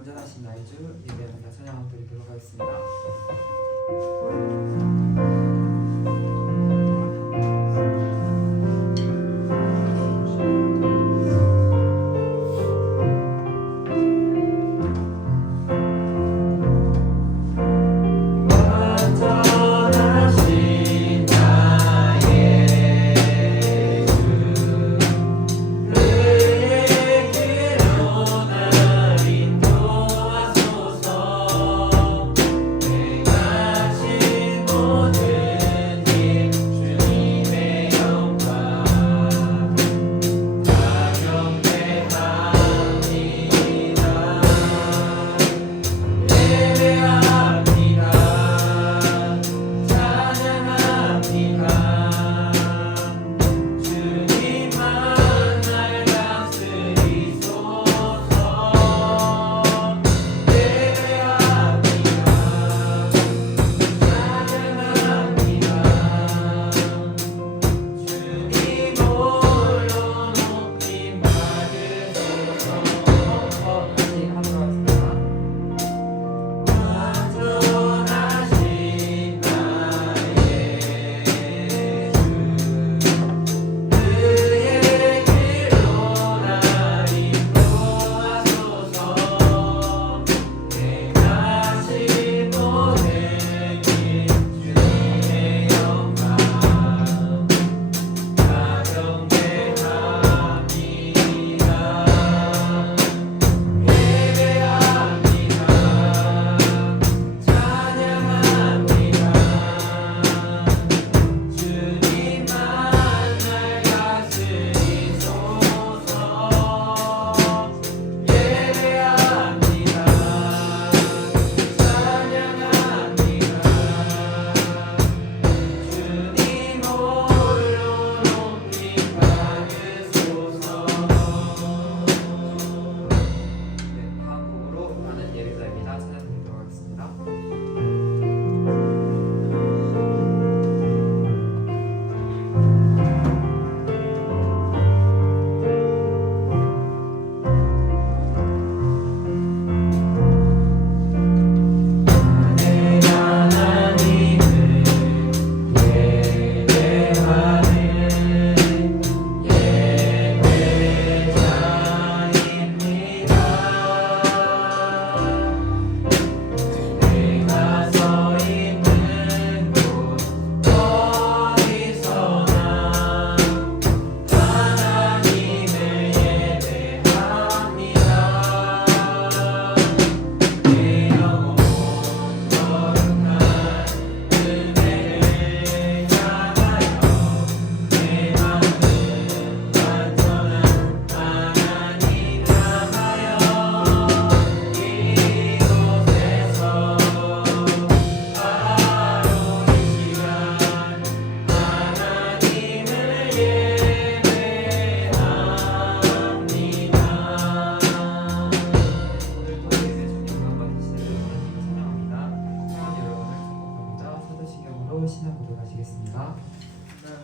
완전하신 나의 주 예배합니다. 찬양 드리도록 하겠습니다.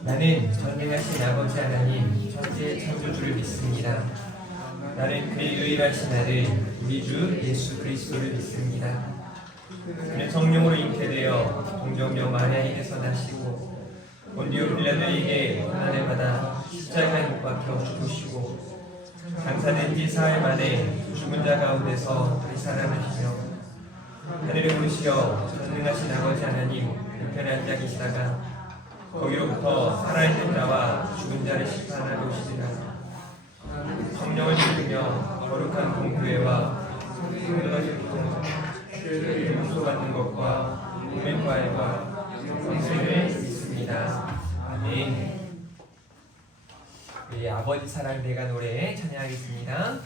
나는 전능하신 아버지 하나님 천지의 창조주를 믿습니다. 나는 그의 유일하신 아들 우리 주 예수 그리스도를 믿습니다. 그는 성령으로 잉태되어 동정녀 마리아에게서 나시고 본디오 빌라도에게 고난을 받아 십자가에 못 박혀 죽으시고 장사된 지 사흘 만에 죽은 자 가운데서 다시 살아나시며 하늘에 오르시어 전능하신 아버지 하나님 우편에 앉아 계시다가 거기로부터 살아있는 자와 죽은 자를 심판하러 오시리라. 성령을 믿으며 거룩한 공교회와 죄를 용서받는 것과 몸의 부활과 영생을 믿습니다. 아멘. 우리 아버지 사랑 내가 노래 찬양하겠습니다.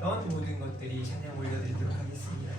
걸어왔던 모든 것들이 찬양 올려드리도록 하겠습니다.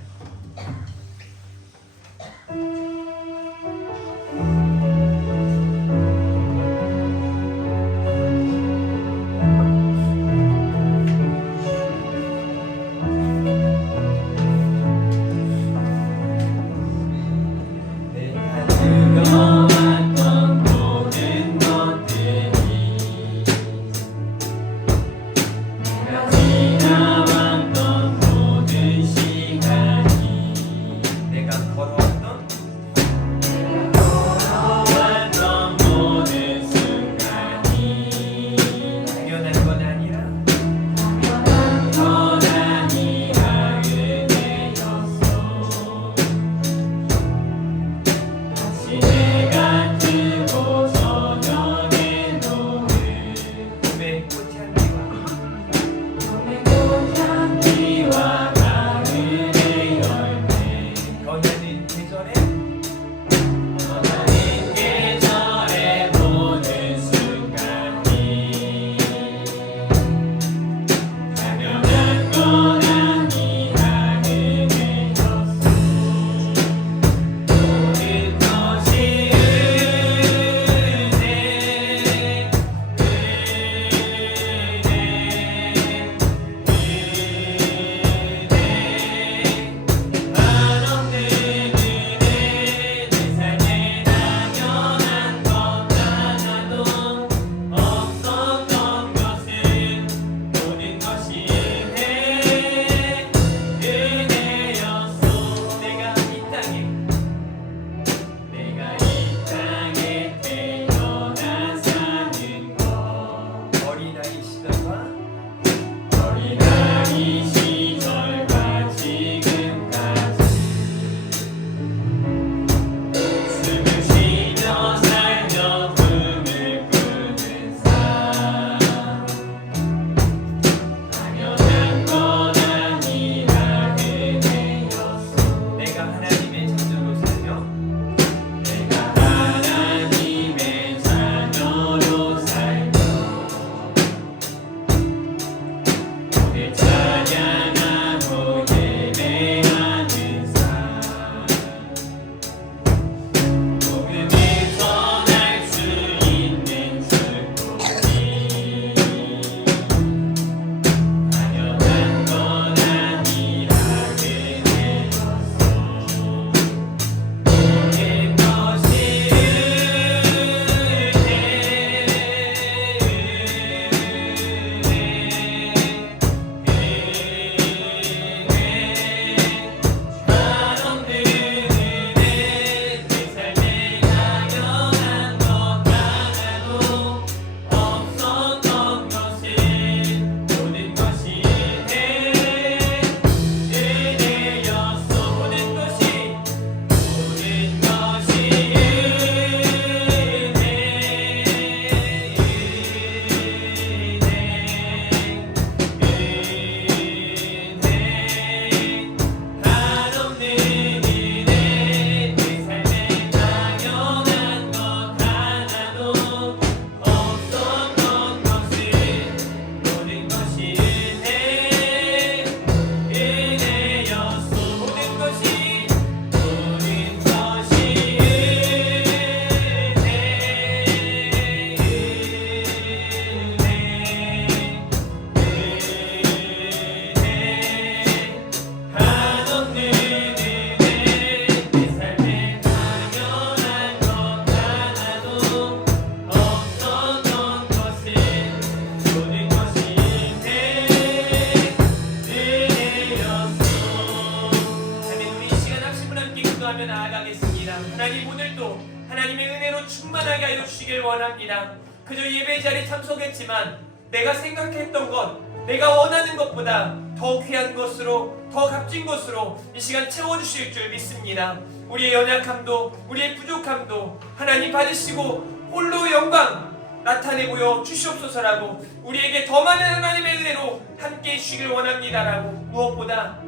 하나님 오늘도 하나님의 은혜로 충만하게 하여 주시길 원합니다. 그저 예배 자리에 참석했지만 내가 생각했던 것, 내가 원하는 것보다 더 귀한 것으로, 더 값진 것으로 이 시간 채워주실 줄 믿습니다. 우리의 연약함도 우리의 부족함도 하나님 받으시고 홀로 영광 나타내 보여 주시옵소서라고, 우리에게 더 많은 하나님의 은혜로 함께 해주시길 원합니다라고, 무엇보다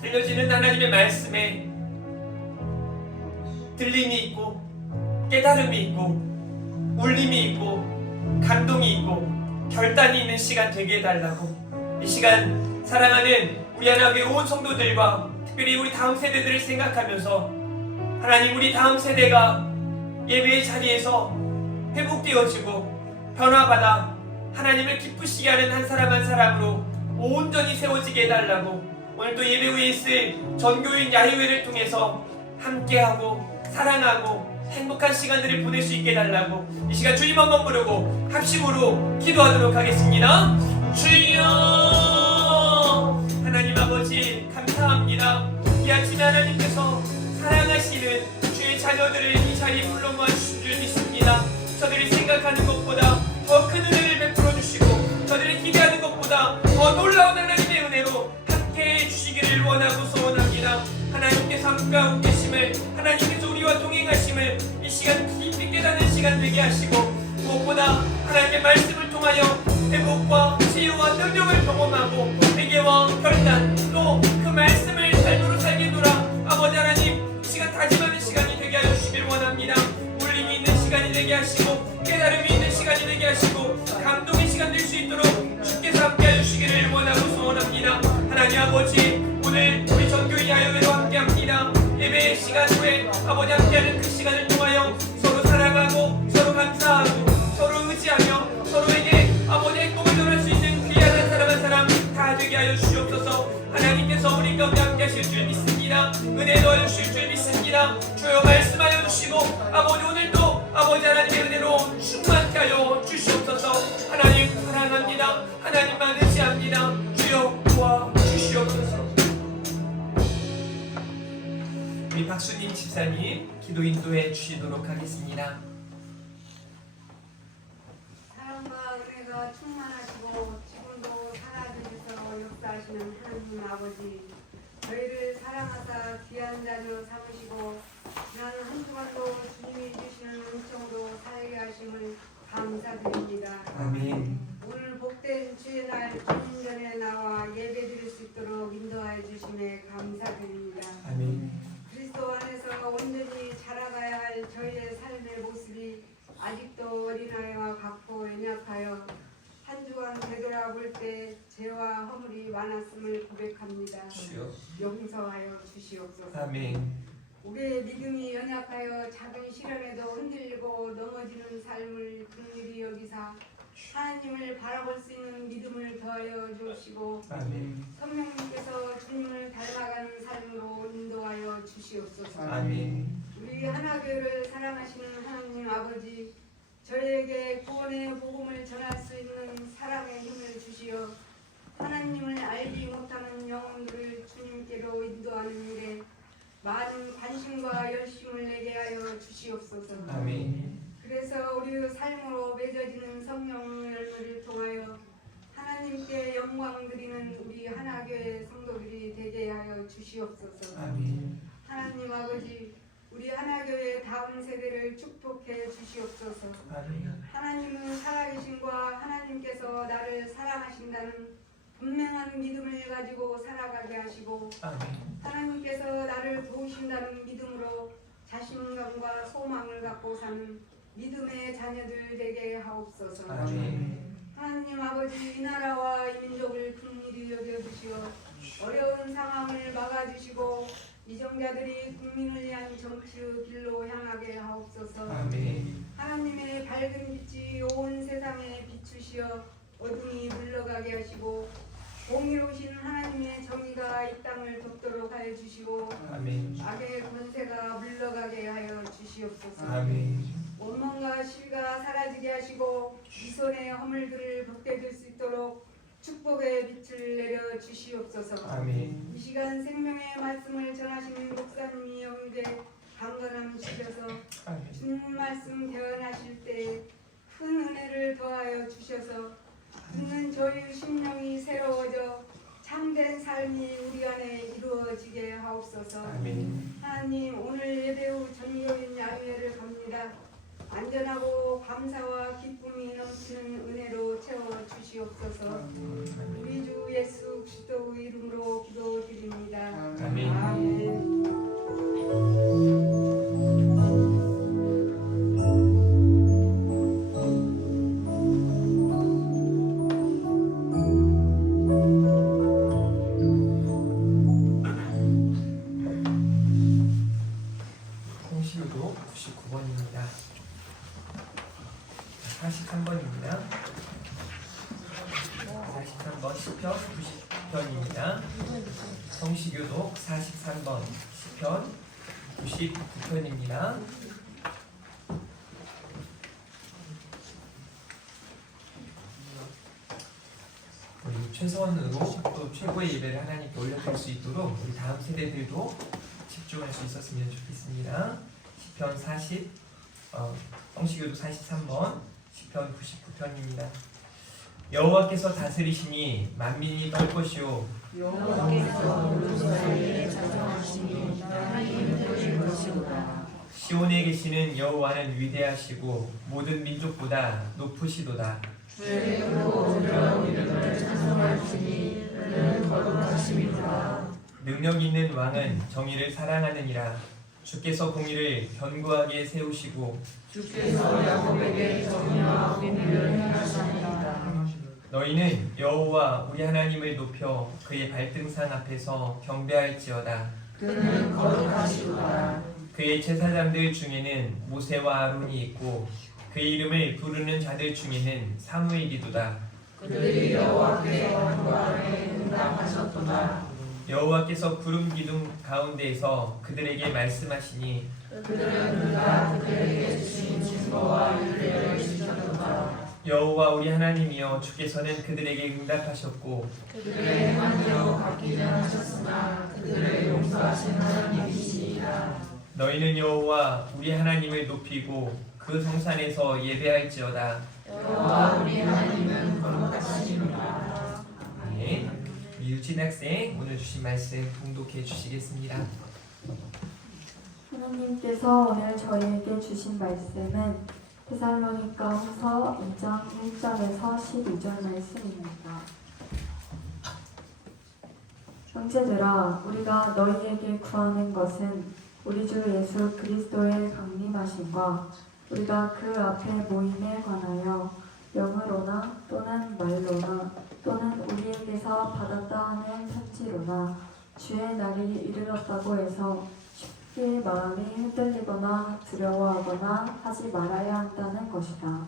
들려지는 하나님의 말씀에 들림이 있고 깨달음이 있고 울림이 있고 감동이 있고 결단이 있는 시간 되게 해달라고, 이 시간 사랑하는 우리 하나님의 온 성도들과 특별히 우리 다음 세대들을 생각하면서 하나님 우리 다음 세대가 예배의 자리에서 회복되어지고 변화받아 하나님을 기쁘시게 하는 한 사람 한 사람으로 온전히 세워지게 해달라고 오늘 또 예배 후에 있을 전교인 야유회를 통해서 함께하고 사랑하고 행복한 시간들을 보낼 수 있게 해달라고 이 시간 주님 한번 부르고 합심으로 기도하도록 하겠습니다. 주여 하나님 아버지 감사합니다. 이 아침에 하나님께서 사랑하시는 주의 자녀들을 이 자리에 불러 모아주신 줄 믿습니다. 저들이 생각하는 것보다 더 큰 은혜를 베풀어 주시고 저들이 기대하는 것보다 더 놀라운 하나님의 은혜로 함께해 주시기를 원하고 소원합니다. 하나님께서 함께하고 계심을 하나님께서 우리와 동행하심을 이 시간 깊이 깨닫는 시간 되게 하시고 무엇보다 하나님의 말씀을 통하여 회복과 치유와 능력을 경험하고 회개와 결단 또 그 말씀을 삶으로 살게노라. 아버지 하나님 이 시간 다짐하는 시간이 되게 하여 주시길 원합니다. 울림이 있는 시간이 되게 하시고 깨달음이 있는 시간이 되게 하시고 감동의 시간 될 수 있도록 주께서 함께 해주시기를 원하고 소원합니다. 하나님 아버지 오늘 우리 전교인 야유회로 함께합니다. 예배의 시간 후에 아버지 함께하는 그 시간을 통하여 서로 사랑하고 서로 감사하고 서로 의지하며 서로에게 아버지의 행복을 전할 수 있는 귀한 한 사람 한 사람 다 되게 하여 주시옵소서. 하나님께서 우리 가운데 함께 하실 줄 믿습니다. 은혜 넣어 주실 줄 믿습니다. 주여 말씀하여 주시고 아버지 오늘도 아버지 하나님의 은혜로 충만케 하여 주시옵소서. 하나님 사랑합니다. 하나님만 의지합니다. 주여 도와 주시옵소서. 우리 박수님 집사님 기도 인도해 주시도록 하겠습니다. 사랑과 은혜가 충만하시고 지금도 살아주셔서 역사하시는 하나님 아버지, 저희를 사랑하사 귀한 자녀 삼으시고 지난 한 주간도 주님이 주시는 은총으로 살게 하심을 감사드립니다. 아멘. 오늘 복된 주의 날 주님 전에 나와 예배 드릴 수 있도록 인도하여 주심에 감사드립니다. 아멘. 그리스도 안에서 온전히 자라가야 할 저희의 삶의 모습이 아직도 어린아이와 같고 연약하여 한 주간 되돌아볼 때 죄와 허물이 많았음을 고백합니다. 주여 용서하여 주시옵소서. 아멘. 우리의 믿음이 연약하여 작은 시련에도 흔들리고 넘어지는 삶을 긍휼히 여기사 하나님을 바라볼 수 있는 믿음을 더하여 주시고 아멘. 성령님께서 주님을 닮아가는 삶으로 인도하여 주시옵소서. 아멘. 우리 하나교회를 사랑하시는 하나님 아버지, 저희에게 구원의 복음을 전할 수 있는 사랑의 힘을 주시어 하나님을 알지 못하는 영혼들을 주님께로 인도하는 일에 많은 관심과 열심을 내게 하여 주시옵소서. 아멘. 그래서 우리 삶으로 맺어지는 성령 열매를 통하여 하나님께 영광 드리는 우리 하나교회 성도들이 되게 하여 주시옵소서. 아멘. 하나님 아버지, 우리 하나교회 다음 세대를 축복해 주시옵소서. 아멘. 하나님은 살아계신과 하나님께서 나를 사랑하신다는 분명한 믿음을 가지고 살아가게 하시고 아멘. 하나님께서 나를 도우신다는 믿음으로 자신감과 소망을 갖고 사는 믿음의 자녀들 되게 하옵소서. 아멘. 하나님 아버지, 이 나라와 이 민족을 긍휼히 여겨주시어 어려운 상황을 막아주시고 이정자들이 국민을 위한 정치의 길로 향하게 하옵소서. 아멘. 하나님의 밝은 빛이 온 세상에 비추시어 어둠이 물러가게 하시고 공의로우신 하나님의 정의가 이 땅을 덮도록 하여 주시고 아멘. 악의 권세가 물러가게 하여 주시옵소서. 아멘. 원망과 실가 사라지게 하시고 이 손의 허물들을 벗겨줄 수 있도록 축복의 빛을 내려 주시옵소서. 아멘. 이 시간 생명의 말씀을 전하시는 목사님이 영계 강건함 주셔서 아멘. 주님 말씀 대언하실 때 큰 은혜를 더하여 주셔서 듣는 저희 심령이 새로워져 참된 삶이 우리 안에 이루어지게 하옵소서. 아멘. 하나님, 오늘 예배 후 전교인 야유회를 갑니다. 안전하고 감사와 기쁨이 넘치는 은혜로 채워 주시옵소서. 우리 주 예수 그리스도 이름으로 기도드립니다. 아멘. 아멘. 성시교독 43번 시편 99편입니다. 우리 최선으로 또 최고의 예배를 하나님께 올려드릴 수 있도록 우리 다음 세대들도 집중할 수 있었으면 좋겠습니다. 시편 성시교독 43번 시편 99편입니다. 여호와께서 다스리시니 만민이 떨 것이요 여호와께서 오른손에 자정하시니 하나님은 그의 것이로다. 시온에 계시는 여호와는 위대하시고 모든 민족보다 높으시도다. 주의 이름으로 오늘은 이름을 찬송할지니 그는 거룩하심이로다. 능력 있는 왕은 정의를 사랑하느니라. 주께서 공의를 견고하게 세우시고 주께서 야곱에게 정의와 공의를 행하시니이다. 너희는 여호와 우리 하나님을 높여 그의 발등상 앞에서 경배할지어다. 그는 거룩하시도다. 그의 제사장들 중에는 모세와 아론이 있고 그의 이름을 부르는 자들 중에는 사무엘이도다. 그들이 여호와께 간구하에 응답하셨도다. 여호와께서 구름 기둥 가운데에서 그들에게 말씀하시니 그들은 그가 그들에게 주신 증거와 윤례를 지켰도다. 여호와 우리 하나님이여 주께서는 그들에게 응답하셨고 그들의 행한 대로 갚기는 하셨으나 그들을 용서하신 하나님이시니라. 너희는 여호와 우리 하나님을 높이고 그 성산에서 예배할지어다. 여호와 우리 하나님은 거룩하시니라. 아멘. 유진 학생 오늘 주신 말씀 봉독해 주시겠습니다. 하나님께서 오늘 저희에게 주신 말씀은 데살로니가후서 2장 1절에서 12절 말씀입니다. 형제들아, 우리가 너희에게 구하는 것은 우리 주 예수 그리스도의 강림하심과 우리가 그 앞에 모임에 관하여 영으로나 또는 말로나 또는 우리에게서 받았다 하는 편지로나 주의 날이 이르렀다고 해서 쉽게 마음이 흔들리거나 두려워하거나 하지 말아야 한다는 것이다.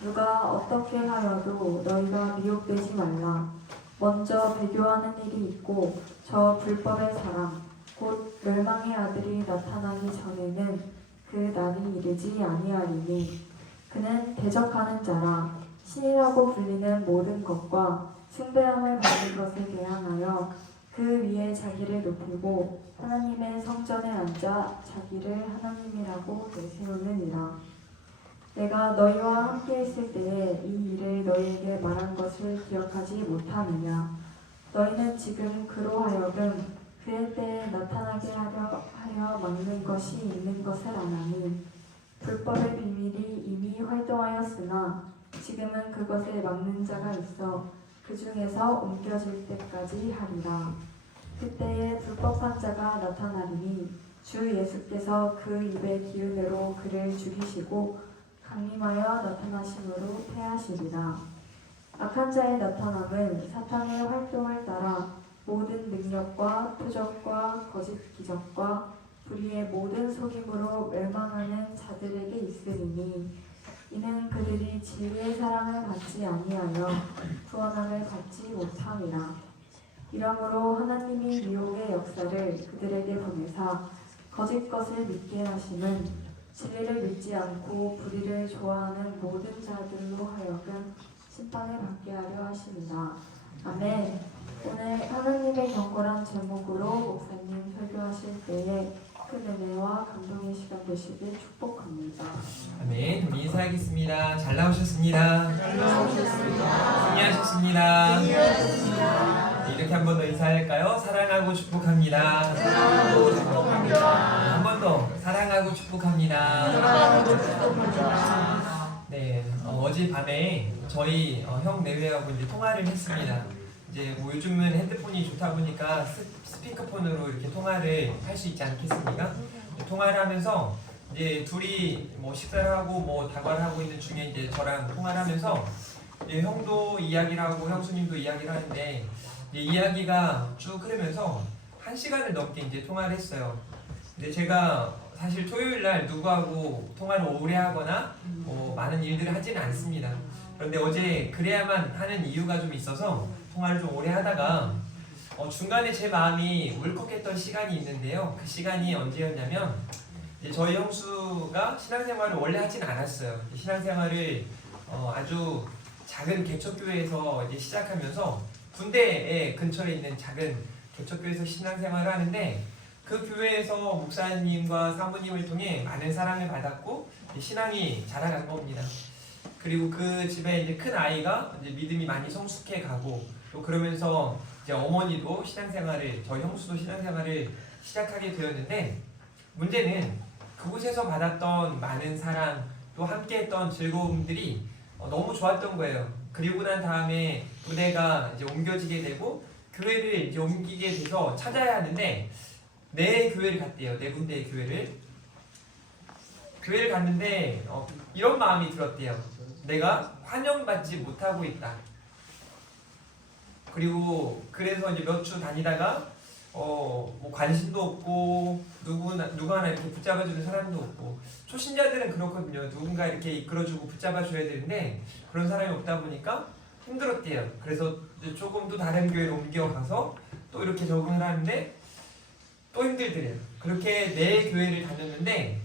누가 어떻게 하여도 너희가 미혹되지 말라. 먼저 배교하는 일이 있고 저 불법의 사람 곧 멸망의 아들이 나타나기 전에는 그 날이 이르지 아니하리니 그는 대적하는 자라. 신이라고 불리는 모든 것과 숭배함을 받는 것에 대항하여 그 위에 자기를 높이고 하나님의 성전에 앉아 자기를 하나님이라고 내세우느니라. 내가 너희와 함께 있을 때에 이 일을 너희에게 말한 것을 기억하지 못하느냐. 너희는 지금 그로 하여금 그의 때에 나타나게 하여 막는 것이 있는 것을 아나니 불법의 비밀이 이미 활동하였으나 지금은 그것을 막는 자가 있어 그 중에서 옮겨질 때까지 하리라. 그때에 불법한 자가 나타나리니 주 예수께서 그 입의 기운으로 그를 죽이시고 강림하여 나타나심으로 패하시리라. 악한 자의 나타남은 사탄의 활동을 따라 모든 능력과 표적과 거짓 기적과 불의의 모든 속임으로 멸망하는 자들에게 있으리니 이는 그들이 진리의 사랑을 받지 아니하여 구원함을 받지 못함이라. 이러므로 하나님이 미혹의 역사를 그들에게 보내사 거짓 것을 믿게 하심은 진리를 믿지 않고 불의를 좋아하는 모든 자들로 하여금 심판을 받게 하려 하십니다. 아멘. 오늘 하나님의 경건한 제목으로 목사님 설교하실 때에 큰 은혜와 감동의 시간 되시길 축복합니다. 아멘. 우리 인사하겠습니다. 잘 나오셨습니다. 승리하셨습니다. 네, 이렇게 한 번 더 인사할까요? 사랑하고 축복합니다. 한 번 더 사랑하고 축복합니다. 네, 어젯밤에 저희 형 내외하고 이제 통화를 했습니다. 이제 뭐 요즘은 핸드폰이 좋다 보니까 스피커폰으로 이렇게 통화를 할 수 있지 않겠습니까? 통화를 하면서 이제 둘이 뭐 식사를 하고 뭐 다과를 하고 있는 중에 이제 저랑 통화를 하면서 이제 형도 이야기를 하고 형수님도 이야기를 하는데 이제 이야기가 쭉 흐르면서 1시간을 넘게 이제 통화를 했어요. 근데 제가 사실 토요일 날 누구하고 통화를 오래 하거나 뭐 많은 일들을 하지는 않습니다. 그런데 어제 그래야만 하는 이유가 좀 있어서 통화를 좀 오래 하다가 중간에 제 마음이 울컥했던 시간이 있는데요. 그 시간이 언제였냐면 이제 저희 형수가 신앙생활을 원래 하진 않았어요. 신앙생활을 아주 작은 개척교회에서 이제 시작하면서 군대 근처에 있는 작은 개척교회에서 신앙생활을 하는데 그 교회에서 목사님과 사모님을 통해 많은 사랑을 받았고 신앙이 자라간 겁니다. 그리고 그 집에 이제 큰 아이가 이제 믿음이 많이 성숙해 가고 또 그러면서 이제 어머니도 신앙생활을 저희 형수도 신앙생활을 시작하게 되었는데 문제는 그곳에서 받았던 많은 사랑 또 함께했던 즐거움들이 너무 좋았던 거예요. 그리고 난 다음에 부대가 이제 옮겨지게 되고 교회를 이제 옮기게 돼서 찾아야 하는데 네 교회를 갔대요. 네 군데의 교회를 갔는데 이런 마음이 들었대요. 내가 환영받지 못하고 있다. 그리고 그래서 이제 몇 주 다니다가 뭐 관심도 없고 누구 하나 이렇게 붙잡아주는 사람도 없고 초신자들은 그렇거든요. 누군가 이렇게 이끌어주고 붙잡아줘야 되는데 그런 사람이 없다 보니까 힘들었대요. 그래서 이제 조금 더 다른 교회로 옮겨가서 또 이렇게 적응을 하는데 또 힘들더래요. 그렇게 네 교회를 다녔는데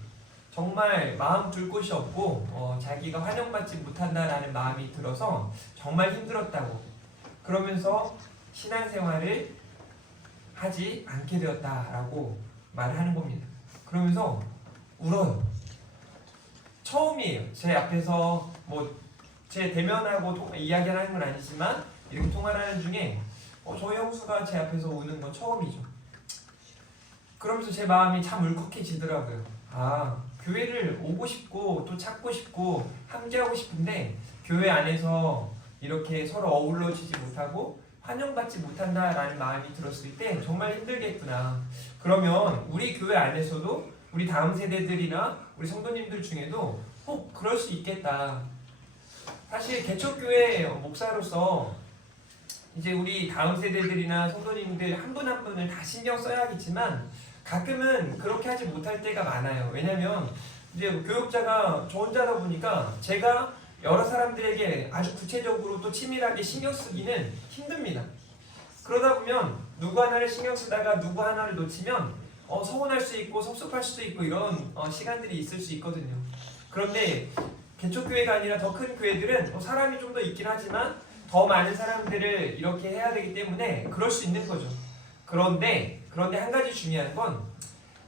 정말 마음 둘 곳이 없고 자기가 환영받지 못한다라는 마음이 들어서 정말 힘들었다고 그러면서 신앙생활을 하지 않게 되었다라고 말을 하는 겁니다. 그러면서 울어요. 처음이에요. 제 앞에서 뭐 제 대면하고 이야기를 하는 건 아니지만 이렇게 통화를 하는 중에 저희 형수가 제 앞에서 우는 건 처음이죠. 그러면서 제 마음이 참 울컥해지더라고요. 아, 교회를 오고 싶고 또 찾고 싶고 함께하고 싶은데 교회 안에서 이렇게 서로 어우러지지 못하고 환영받지 못한다라는 마음이 들었을 때 정말 힘들겠구나. 그러면 우리 교회 안에서도 우리 다음 세대들이나 우리 성도님들 중에도 그럴 수 있겠다. 사실 개척교회 목사로서 이제 우리 다음 세대들이나 성도님들 한 분 한 분을 다 신경 써야겠지만 가끔은 그렇게 하지 못할 때가 많아요. 왜냐면 이제 교육자가 저 혼자다 보니까 제가 여러 사람들에게 아주 구체적으로 또 치밀하게 신경 쓰기는 힘듭니다. 그러다 보면 누구 하나를 신경 쓰다가 누구 하나를 놓치면 서운할 수 있고 섭섭할 수도 있고 이런 시간들이 있을 수 있거든요. 그런데 개척교회가 아니라 더 큰 교회들은 사람이 좀 더 있긴 하지만 더 많은 사람들을 이렇게 해야 되기 때문에 그럴 수 있는 거죠. 그런데 한 가지 중요한 건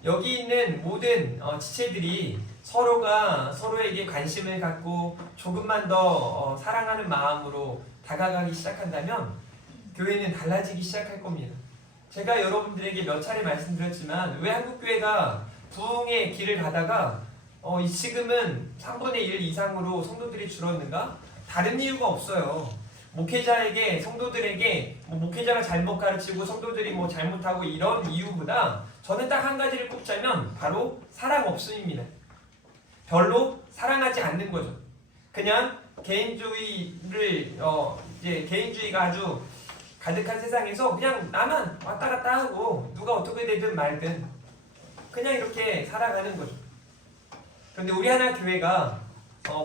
여기 있는 모든 지체들이 서로가 서로에게 관심을 갖고 조금만 더 사랑하는 마음으로 다가가기 시작한다면 교회는 달라지기 시작할 겁니다. 제가 여러분들에게 몇 차례 말씀드렸지만 왜 한국교회가 부흥의 길을 가다가 지금은 3분의 1 이상으로 성도들이 줄었는가? 다른 이유가 없어요. 목회자에게 성도들에게 목회자가 잘못 가르치고 성도들이 뭐 잘못하고 이런 이유보다 저는 딱 한 가지를 꼽자면 바로 사랑 없음입니다. 별로 사랑하지 않는 거죠. 그냥 개인주의를 이제 개인주의가 아주 가득한 세상에서 그냥 나만 왔다 갔다 하고 누가 어떻게 되든 말든 그냥 이렇게 살아가는 거죠. 그런데 우리 하나 교회가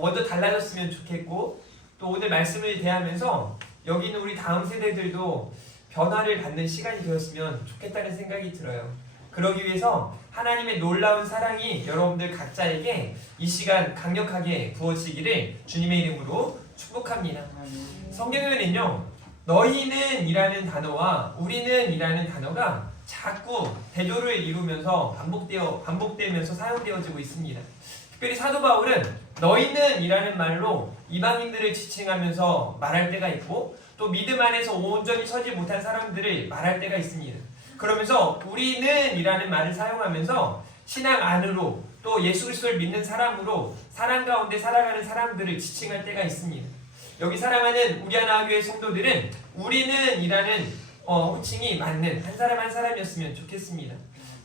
먼저 달라졌으면 좋겠고 또 오늘 말씀을 대하면서 여기 있는 우리 다음 세대들도 변화를 받는 시간이 되었으면 좋겠다는 생각이 들어요. 그러기 위해서 하나님의 놀라운 사랑이 여러분들 각자에게 이 시간 강력하게 부어지기를 주님의 이름으로 축복합니다. 성경에는요, 너희는 이라는 단어와 우리는 이라는 단어가 자꾸 대조를 이루면서 반복되면서 사용되어지고 있습니다. 특별히 사도 바울은 너희는 이라는 말로 이방인들을 지칭하면서 말할 때가 있고 또 믿음 안에서 온전히 서지 못한 사람들을 말할 때가 있습니다. 그러면서 우리는 이라는 말을 사용하면서 신앙 안으로 또 예수 그리스도를 믿는 사람으로 사랑 가운데 살아가는 사람들을 지칭할 때가 있습니다. 여기 사랑하는 우리 하나 교회 성도들은 우리는 이라는 호칭이 맞는 한 사람 한 사람이었으면 좋겠습니다.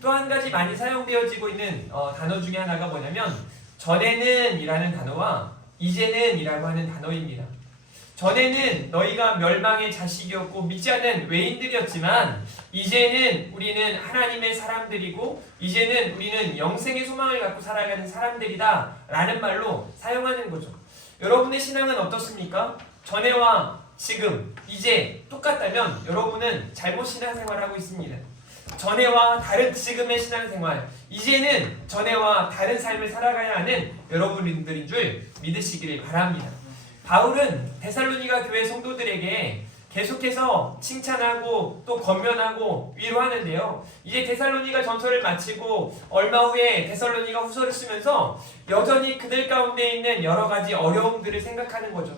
또 한 가지 많이 사용되어지고 있는 단어 중에 하나가 뭐냐면 전에는 이라는 단어와 이제는 이라고 하는 단어입니다. 전에는 너희가 멸망의 자식이었고 믿지 않는 외인들이었지만 이제는 우리는 하나님의 사람들이고 이제는 우리는 영생의 소망을 갖고 살아가는 사람들이다 라는 말로 사용하는 거죠. 여러분의 신앙은 어떻습니까? 전에와 지금 이제 똑같다면 여러분은 잘못 신앙생활하고 있습니다. 전에와 다른 지금의 신앙생활, 이제는 전에와 다른 삶을 살아가야 하는 여러분들인 줄 믿으시기를 바랍니다. 바울은 데살로니가 교회 성도들에게 계속해서 칭찬하고 또 권면하고 위로하는데요. 이제 데살로니가 전서를 마치고 얼마 후에 데살로니가 후서를 쓰면서 여전히 그들 가운데 있는 여러 가지 어려움들을 생각하는 거죠.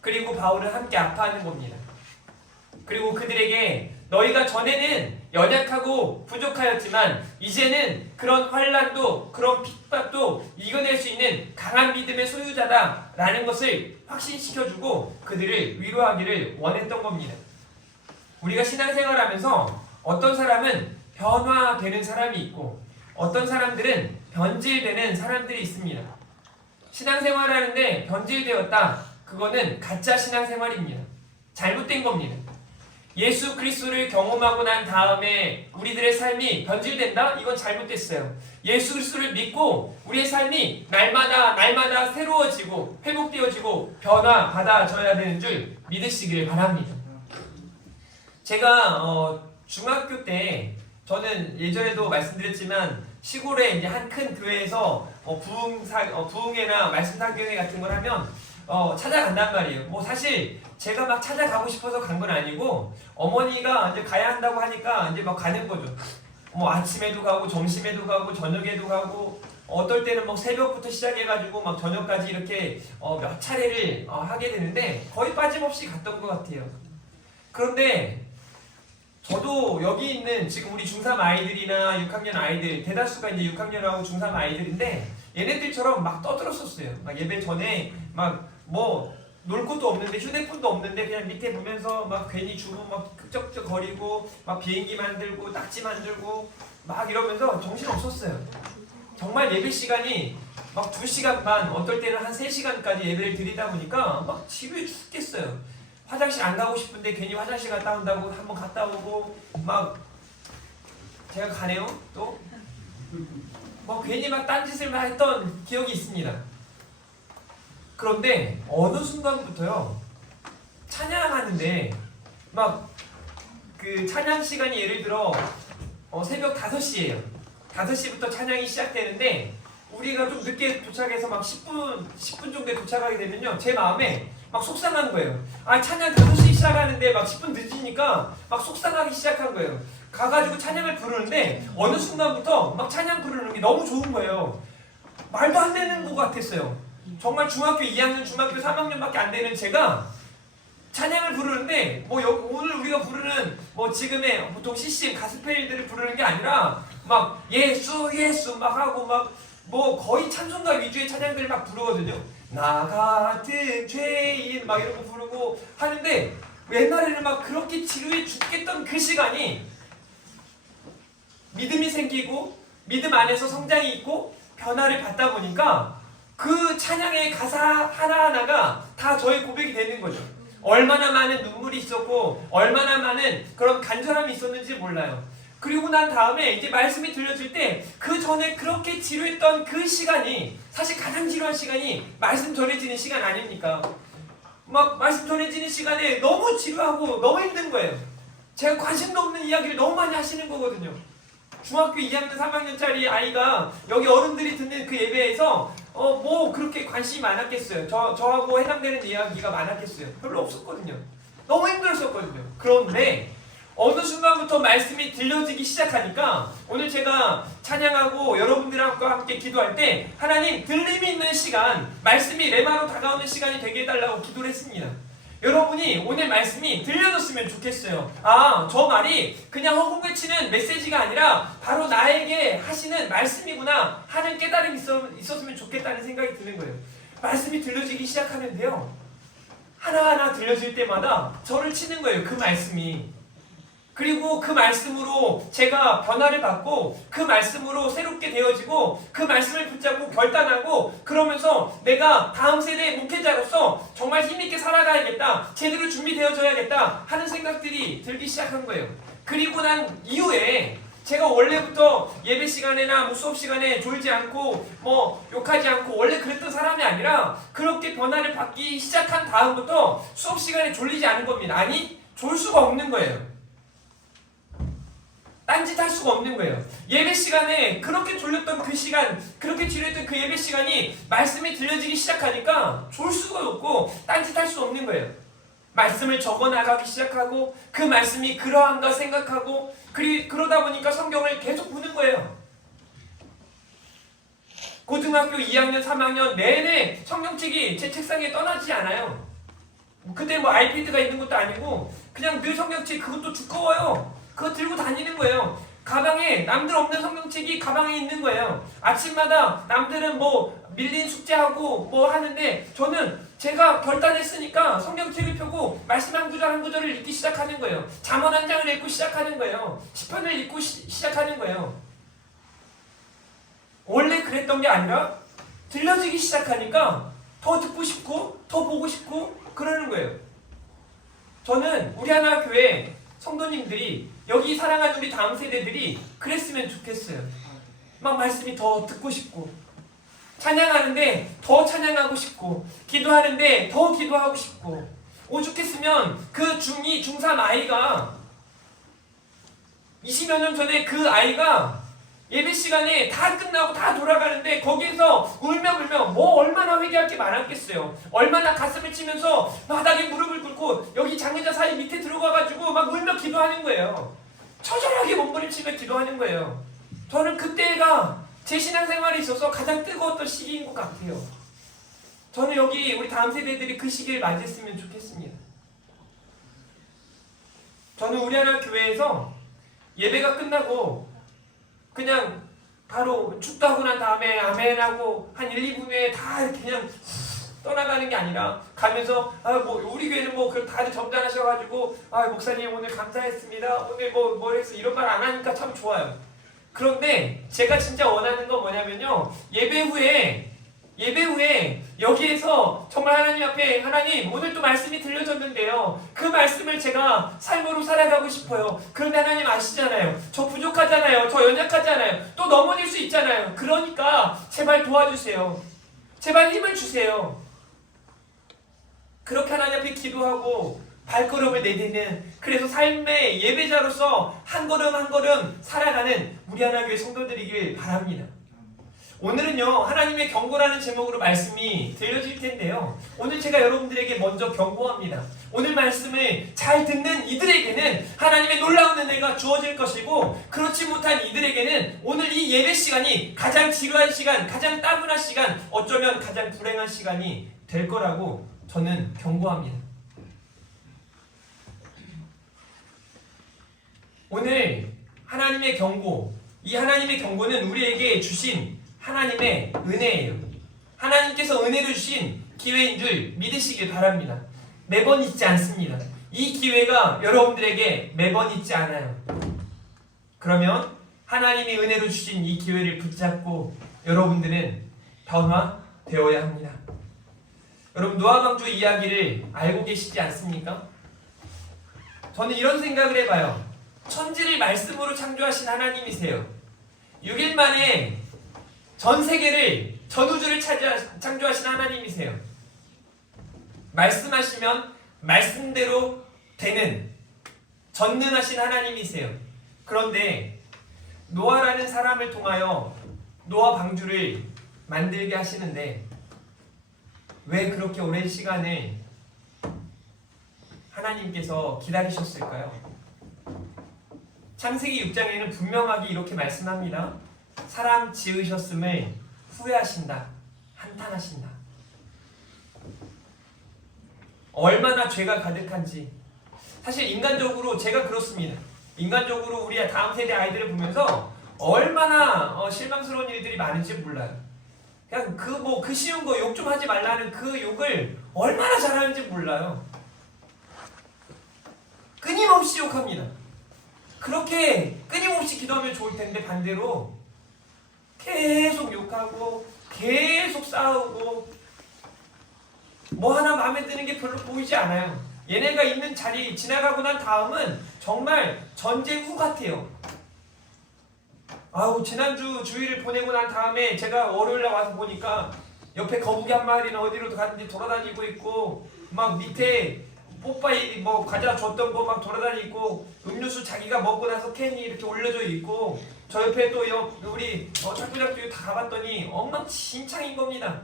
그리고 바울은 함께 아파하는 겁니다. 그리고 그들에게 너희가 전에는 연약하고 부족하였지만 이제는 그런 환난도 그런 핍박도 이겨낼 수 있는 강한 믿음의 소유자다라는 것을 확신시켜주고 그들을 위로하기를 원했던 겁니다. 우리가 신앙생활하면서 어떤 사람은 변화되는 사람이 있고 어떤 사람들은 변질되는 사람들이 있습니다. 신앙생활하는데 변질되었다. 그거는 가짜 신앙생활입니다. 잘못된 겁니다. 예수 그리스도를 경험하고 난 다음에 우리들의 삶이 변질된다? 이건 잘못됐어요. 예수 그리스도를 믿고 우리의 삶이 날마다 새로워지고 회복되어지고 변화받아져야 되는 줄 믿으시길 바랍니다. 제가 중학교 때 저는 예전에도 말씀드렸지만 시골에 이제 한 큰 교회에서 부흥회나 말씀 상경회 같은 걸 하면 찾아간단 말이에요. 뭐 사실 제가 막 찾아가고 싶어서 간 건 아니고 어머니가 이제 가야 한다고 하니까 이제 막 가는 거죠. 뭐 아침에도 가고 점심에도 가고 저녁에도 가고 어떨 때는 막 새벽부터 시작해가지고 막 저녁까지 이렇게 몇 차례를 하게 되는데 거의 빠짐없이 갔던 것 같아요. 그런데 저도 여기 있는 지금 우리 중3 아이들이나 6학년 아이들 대다수가 이제 6학년하고 중3 아이들인데 얘네들처럼 막 떠들었었어요. 막 예배 전에 막 뭐 놀 것도 없는데 휴대폰도 없는데 그냥 밑에 보면서 막 괜히 주부 막 끄적끄적 거리고 막 비행기 만들고 딱지 만들고 막 이러면서 정신 없었어요. 정말 예배 시간이 막 2시간 반 어떨 때는 한 3시간까지 예배를 드리다 보니까 막 지루해 죽겠어요. 화장실 안 가고 싶은데 괜히 화장실 갔다 온다고 한번 갔다 오고 막 제가 가네요 또 뭐 괜히 막 딴짓을 막 했던 기억이 있습니다. 그런데 어느 순간부터요 찬양하는데 막 그 찬양 시간이 예를 들어 새벽 5시예요. 5시부터 찬양이 시작되는데 우리가 좀 늦게 도착해서 막 10분 정도에 도착하게 되면요 제 마음에 막 속상한 거예요. 아 찬양 5시 시작하는데 막 10분 늦으니까 막 속상하기 시작한 거예요. 가가지고 찬양을 부르는데 어느 순간부터 막 찬양 부르는 게 너무 좋은 거예요. 말도 안 되는 것 같았어요. 정말 중학교 2학년, 중학교 3학년밖에 안 되는 제가 찬양을 부르는데 뭐 오늘 우리가 부르는 뭐 지금의 보통 CCM 가스펠들을 부르는 게 아니라 막 예수 막 하고 막 뭐 거의 찬송가 위주의 찬양들을 막 부르거든요. 나 같은 죄인 막 이런 거 부르고 하는데 옛날에는 막 그렇게 지루해 죽겠던 그 시간이 믿음이 생기고 믿음 안에서 성장이 있고 변화를 받다 보니까 그 찬양의 가사 하나하나가 다 저의 고백이 되는 거죠. 얼마나 많은 눈물이 있었고 얼마나 많은 그런 간절함이 있었는지 몰라요. 그리고 난 다음에 이제 말씀이 들려질 때 그 전에 그렇게 지루했던 그 시간이 사실 가장 지루한 시간이 말씀 전해지는 시간 아닙니까? 막 말씀 전해지는 시간에 너무 지루하고 너무 힘든 거예요. 제가 관심도 없는 이야기를 너무 많이 하시는 거거든요. 중학교 2학년, 3학년짜리 아이가 여기 어른들이 듣는 그 예배에서 뭐 그렇게 관심이 많았겠어요. 저하고 해당되는 이야기가 많았겠어요. 별로 없었거든요. 너무 힘들었었거든요. 그런데 어느 순간부터 말씀이 들려지기 시작하니까 오늘 제가 찬양하고 여러분들과 함께 기도할 때 하나님 들림이 있는 시간, 말씀이 레마로 다가오는 시간이 되게 해달라고 기도를 했습니다. 여러분이 오늘 말씀이 들려줬으면 좋겠어요. 아, 저 말이 그냥 허공외치는 메시지가 아니라 바로 나에게 하시는 말씀이구나 하는 깨달음이 있었으면 좋겠다는 생각이 드는 거예요. 말씀이 들려지기 시작하는데요 하나하나 들려질 때마다 저를 치는 거예요. 그 말씀이. 그리고 그 말씀으로 제가 변화를 받고 그 말씀으로 새롭게 되어지고 그 말씀을 붙잡고 결단하고 그러면서 내가 다음 세대의 목회자로서 정말 힘있게 살아가야겠다, 제대로 준비되어져야겠다 하는 생각들이 들기 시작한 거예요. 그리고 난 이후에 제가 원래부터 예배 시간에나 뭐 수업 시간에 졸지 않고 뭐 욕하지 않고 원래 그랬던 사람이 아니라 그렇게 변화를 받기 시작한 다음부터 수업 시간에 졸리지 않은 겁니다. 아니, 졸 수가 없는 거예요. 딴짓할 수가 없는 거예요. 예배 시간에 그렇게 졸렸던 그 시간, 그렇게 지루했던 그 예배 시간이 말씀이 들려지기 시작하니까 졸 수가 없고 딴짓할 수 없는 거예요. 말씀을 적어나가기 시작하고 그 말씀이 그러한가 생각하고 그러다 보니까 성경을 계속 보는 거예요. 고등학교 2학년, 3학년 내내 성경책이 제 책상에 떠나지 않아요. 그때 뭐 아이패드가 있는 것도 아니고 그냥 늘 성경책, 그것도 두꺼워요. 그거 들고 다니는 거예요. 가방에 남들 없는 성경책이 가방에 있는 거예요. 아침마다 남들은 뭐 밀린 숙제하고 뭐 하는데 저는 제가 결단했으니까 성경책을 펴고 말씀 한 구절 한 구절을 읽기 시작하는 거예요. 잠언 한 장을 읽고 시작하는 거예요. 시편을 읽고 시작하는 거예요. 원래 그랬던 게 아니라 들려지기 시작하니까 더 듣고 싶고 더 보고 싶고 그러는 거예요. 저는 우리 하나 교회 성도님들이 여기 사랑하는 우리 다음 세대들이 그랬으면 좋겠어요. 막 말씀이 더 듣고 싶고 찬양하는데 더 찬양하고 싶고 기도하는데 더 기도하고 싶고 오죽했으면 그 중2, 중3 아이가 20여 년 전에 그 아이가 예배 시간에 다 끝나고 다 돌아가는데 거기에서 울며 뭐 얼마나 회개할 게 많았겠어요. 얼마나 가슴을 치면서 바닥에 무릎을 꿇고 여기 장애자 사이 밑에 들어가가지고 막 울며 기도하는 거예요. 처절하게 몸부림치며 기도하는 거예요. 저는 그때가 제 신앙생활에 있어서 가장 뜨거웠던 시기인 것 같아요. 저는 여기 우리 다음 세대들이 그 시기를 맞이했으면 좋겠습니다. 저는 우리 하나 교회에서 예배가 끝나고 그냥 바로 축도하고 난 다음에 아멘하고 한 1, 2분 후에 다 이렇게 그냥 떠나가는 게 아니라 가면서 뭐 우리 교회는 뭐 다들 점잖으셔가지고 목사님 오늘 감사했습니다. 오늘 뭐 했어 이런 말 안 하니까 참 좋아요. 그런데 제가 진짜 원하는 건 뭐냐면요. 예배 후에 여기에서 정말 하나님 앞에 하나님 오늘 또 말씀이 들려졌는데요. 그 말씀을 제가 삶으로 살아가고 싶어요. 그런데 하나님 아시잖아요. 저 부족하잖아요. 저 연약하잖아요. 또 넘어질 수 있잖아요. 그러니까 제발 도와주세요. 제발 힘을 주세요. 그렇게 하나님 앞에 기도하고 발걸음을 내딛는 그래서 삶의 예배자로서 한 걸음 한 걸음 살아가는 우리 하나교회 성도들이길 바랍니다. 오늘은요 하나님의 경고라는 제목으로 말씀이 들려질 텐데요. 오늘 제가 여러분들에게 먼저 경고합니다. 오늘 말씀을 잘 듣는 이들에게는 하나님의 놀라운 은혜가 주어질 것이고 그렇지 못한 이들에게는 오늘 이 예배 시간이 가장 지루한 시간, 가장 따분한 시간, 어쩌면 가장 불행한 시간이 될 거라고 저는 경고합니다. 오늘 하나님의 경고, 이 하나님의 경고는 우리에게 주신 하나님의 은혜예요. 하나님께서 은혜를 주신 기회인 줄 믿으시길 바랍니다. 매번 있지 않습니다. 이 기회가 여러분들에게 매번 있지 않아요. 그러면 하나님이 은혜로 주신 이 기회를 붙잡고 여러분들은 변화되어야 합니다. 여러분 노아 방주 이야기를 알고 계시지 않습니까? 저는 이런 생각을 해봐요. 천지를 말씀으로 창조하신 하나님이세요. 6일 만에 전 세계를, 전 우주를 창조하신 하나님이세요. 말씀하시면 말씀대로 되는 전능하신 하나님이세요. 그런데 노아라는 사람을 통하여 노아 방주를 만들게 하시는데 왜 그렇게 오랜 시간을 하나님께서 기다리셨을까요? 창세기 6장에는 분명하게 이렇게 말씀합니다. 사람 지으셨음을 후회하신다. 한탄하신다. 얼마나 죄가 가득한지. 사실 인간적으로 제가 그렇습니다. 인간적으로 우리 다음 세대 아이들을 보면서 얼마나 실망스러운 일들이 많은지 몰라요. 그냥 그 쉬운 거 욕 좀 하지 말라는 그 욕을 얼마나 잘하는지 몰라요. 끊임없이 욕합니다. 그렇게 끊임없이 기도하면 좋을 텐데 반대로 계속 욕하고 계속 싸우고 뭐 하나 마음에 드는 게 별로 보이지 않아요. 얘네가 있는 자리 지나가고 난 다음은 정말 전쟁 후 같아요. 아우 지난주 주일을 보내고 난 다음에 제가 월요일날 와서 보니까 옆에 거북이 한 마리는 어디로 갔는지 돌아다니고 있고 막 밑에 뽀빠이 뭐 과자 줬던 거 막 돌아다니고 음료수 자기가 먹고 나서 캔이 이렇게 올려져 있고 저 옆에 또 우리 탁구장도 다 가봤더니 엉망진창인 겁니다.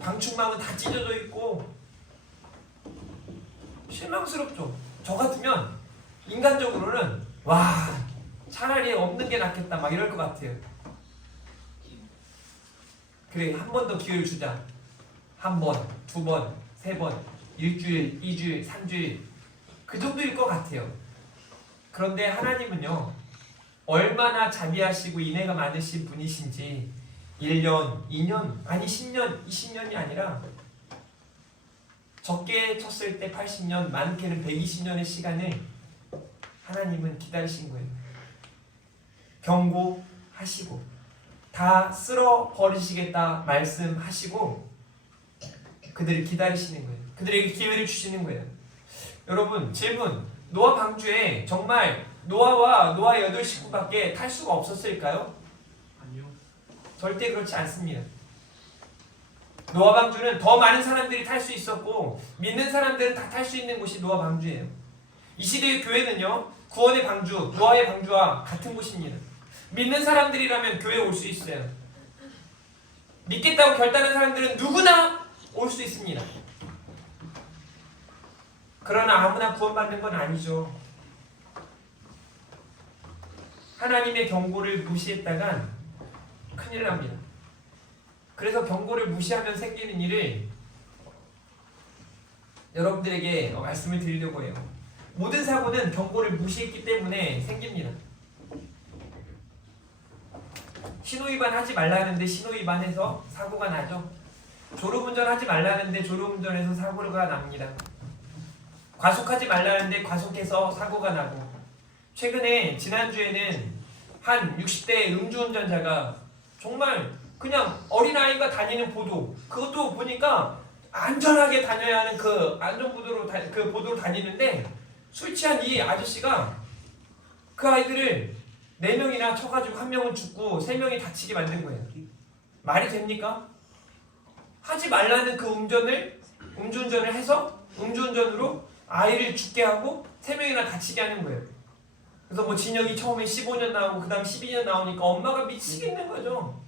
방충망은 다 찢어져 있고 실망스럽죠. 저 같으면 인간적으로는 와 차라리 없는 게 낫겠다 막 이럴 것 같아요. 그래 한 번 더 기회를 주자. 한 번, 두 번, 세 번, 일주일, 2주일, 3주일 그 정도일 것 같아요. 그런데 하나님은요 얼마나 자비하시고 인애가 많으신 분이신지 1년, 2년, 아니 10년, 20년이 아니라 적게 쳤을 때 80년, 많게는 120년의 시간을 하나님은 기다리신 거예요. 경고하시고 다 쓸어 버리시겠다 말씀하시고 그들을 기다리시는 거예요. 그들에게 기회를 주시는 거예요. 여러분 질문, 노아 방주에 정말 노아와 노아의 8식구밖에 탈 수가 없었을까요? 아니요. 절대 그렇지 않습니다. 노아 방주는 더 많은 사람들이 탈 수 있었고 믿는 사람들은 다 탈 수 있는 곳이 노아 방주예요. 이 시대의 교회는요 구원의 방주, 노아의 방주와 같은 곳입니다. 믿는 사람들이라면 교회에 올 수 있어요. 믿겠다고 결단한 사람들은 누구나 올 수 있습니다. 그러나 아무나 구원받는 건 아니죠. 하나님의 경고를 무시했다간 큰일 납니다. 그래서 경고를 무시하면 생기는 일을 여러분들에게 말씀을 드리려고 해요. 모든 사고는 경고를 무시했기 때문에 생깁니다. 신호위반 하지 말라는데 신호위반해서 사고가 나죠. 졸음운전 하지 말라는데 졸음운전해서 사고가 납니다. 과속하지 말라는데 과속해서 사고가 나고 최근에 지난주에는 한 60대 음주운전자가 정말 그냥 어린아이가 다니는 보도 그것도 보니까 안전하게 다녀야 하는 그 안전보도로 그 보도로 다니는데 술 취한 이 아저씨가 그 아이들을 4명이나 쳐가지고 1명은 죽고 3명이 다치게 만든 거예요. 말이 됩니까? 하지 말라는 그 음주운전을 해서 음주운전으로 아이를 죽게 하고 3명이나 다치게 하는 거예요. 그래서 뭐 징역이 처음에 15년 나오고 그 다음 12년 나오니까 엄마가 미치겠는 거죠.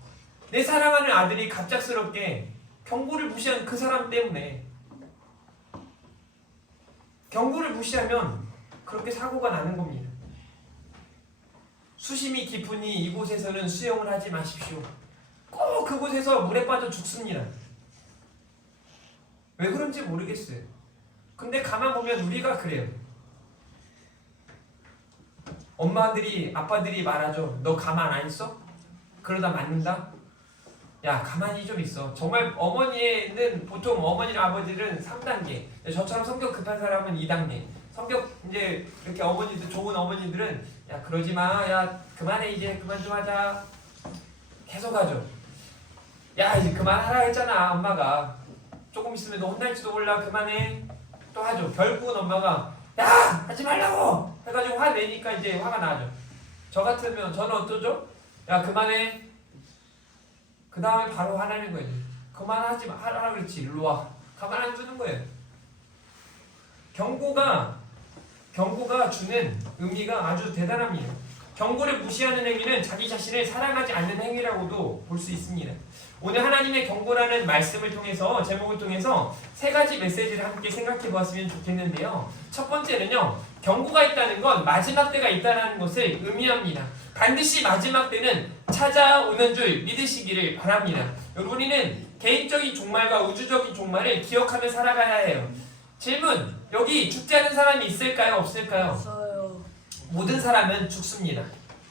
내 사랑하는 아들이 갑작스럽게 경고를 무시한 그 사람 때문에. 경고를 무시하면 그렇게 사고가 나는 겁니다. 수심이 깊으니 이곳에서는 수영을 하지 마십시오. 꼭 그곳에서 물에 빠져 죽습니다. 왜 그런지 모르겠어요. 근데 가만 보면 우리가 그래요. 엄마들이 아빠들이 말하죠. 너 가만 안 있어? 그러다 맞는다? 야 가만히 좀 있어. 정말 어머니는 보통 어머니랑 아버지는 3단계, 저처럼 성격 급한 사람은 2단계. 성격 이제 이렇게 어머니들 좋은 어머니들은 야 그러지 마, 야 그만해 이제 그만 좀 하자. 계속 하죠. 야 이제 그만하라 했잖아 엄마가. 조금 있으면 너 혼날지도 몰라 그만해. 또 하죠. 결국은 엄마가 야 하지 말라고 해가지고 화내니까 이제 화가 나죠. 저 같으면 저는 어떠죠? 야 그만해. 그 다음에 바로 화나는 거예요. 그만하지 마. 하라 그랬지. 일로 와. 가만 안 두는 거예요. 경고가 주는 의미가 아주 대단합니다. 경고를 무시하는 행위는 자기 자신을 사랑하지 않는 행위라고도 볼 수 있습니다. 오늘 하나님의 경고라는 말씀을 통해서 제목을 통해서 3가지 메시지를 함께 생각해 보았으면 좋겠는데요. 첫 번째는요. 경고가 있다는 건 마지막 때가 있다는 것을 의미합니다. 반드시 마지막 때는 찾아오는 줄 믿으시기를 바랍니다. 우리는 개인적인 종말과 우주적인 종말을 기억하며 살아가야 해요. 질문, 여기 죽지 않은 사람이 있을까요? 없을까요? 없어요. 모든 사람은 죽습니다.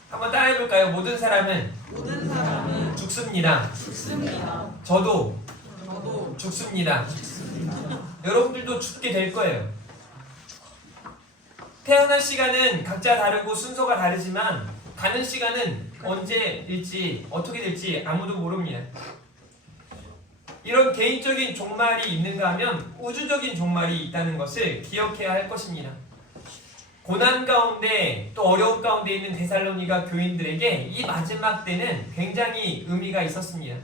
한번 따라해볼까요? 모든 사람은 죽습니다. 저도 죽습니다. 여러분들도 죽게 될 거예요. 태어날 시간은 각자 다르고 순서가 다르지만 가는 시간은 언제일지 어떻게 될지 아무도 모릅니다. 이런 개인적인 종말이 있는가 하면 우주적인 종말이 있다는 것을 기억해야 할 것입니다. 고난 가운데 또 어려움 가운데 있는 데살로니가 교인들에게 이 마지막 때는 굉장히 의미가 있었습니다.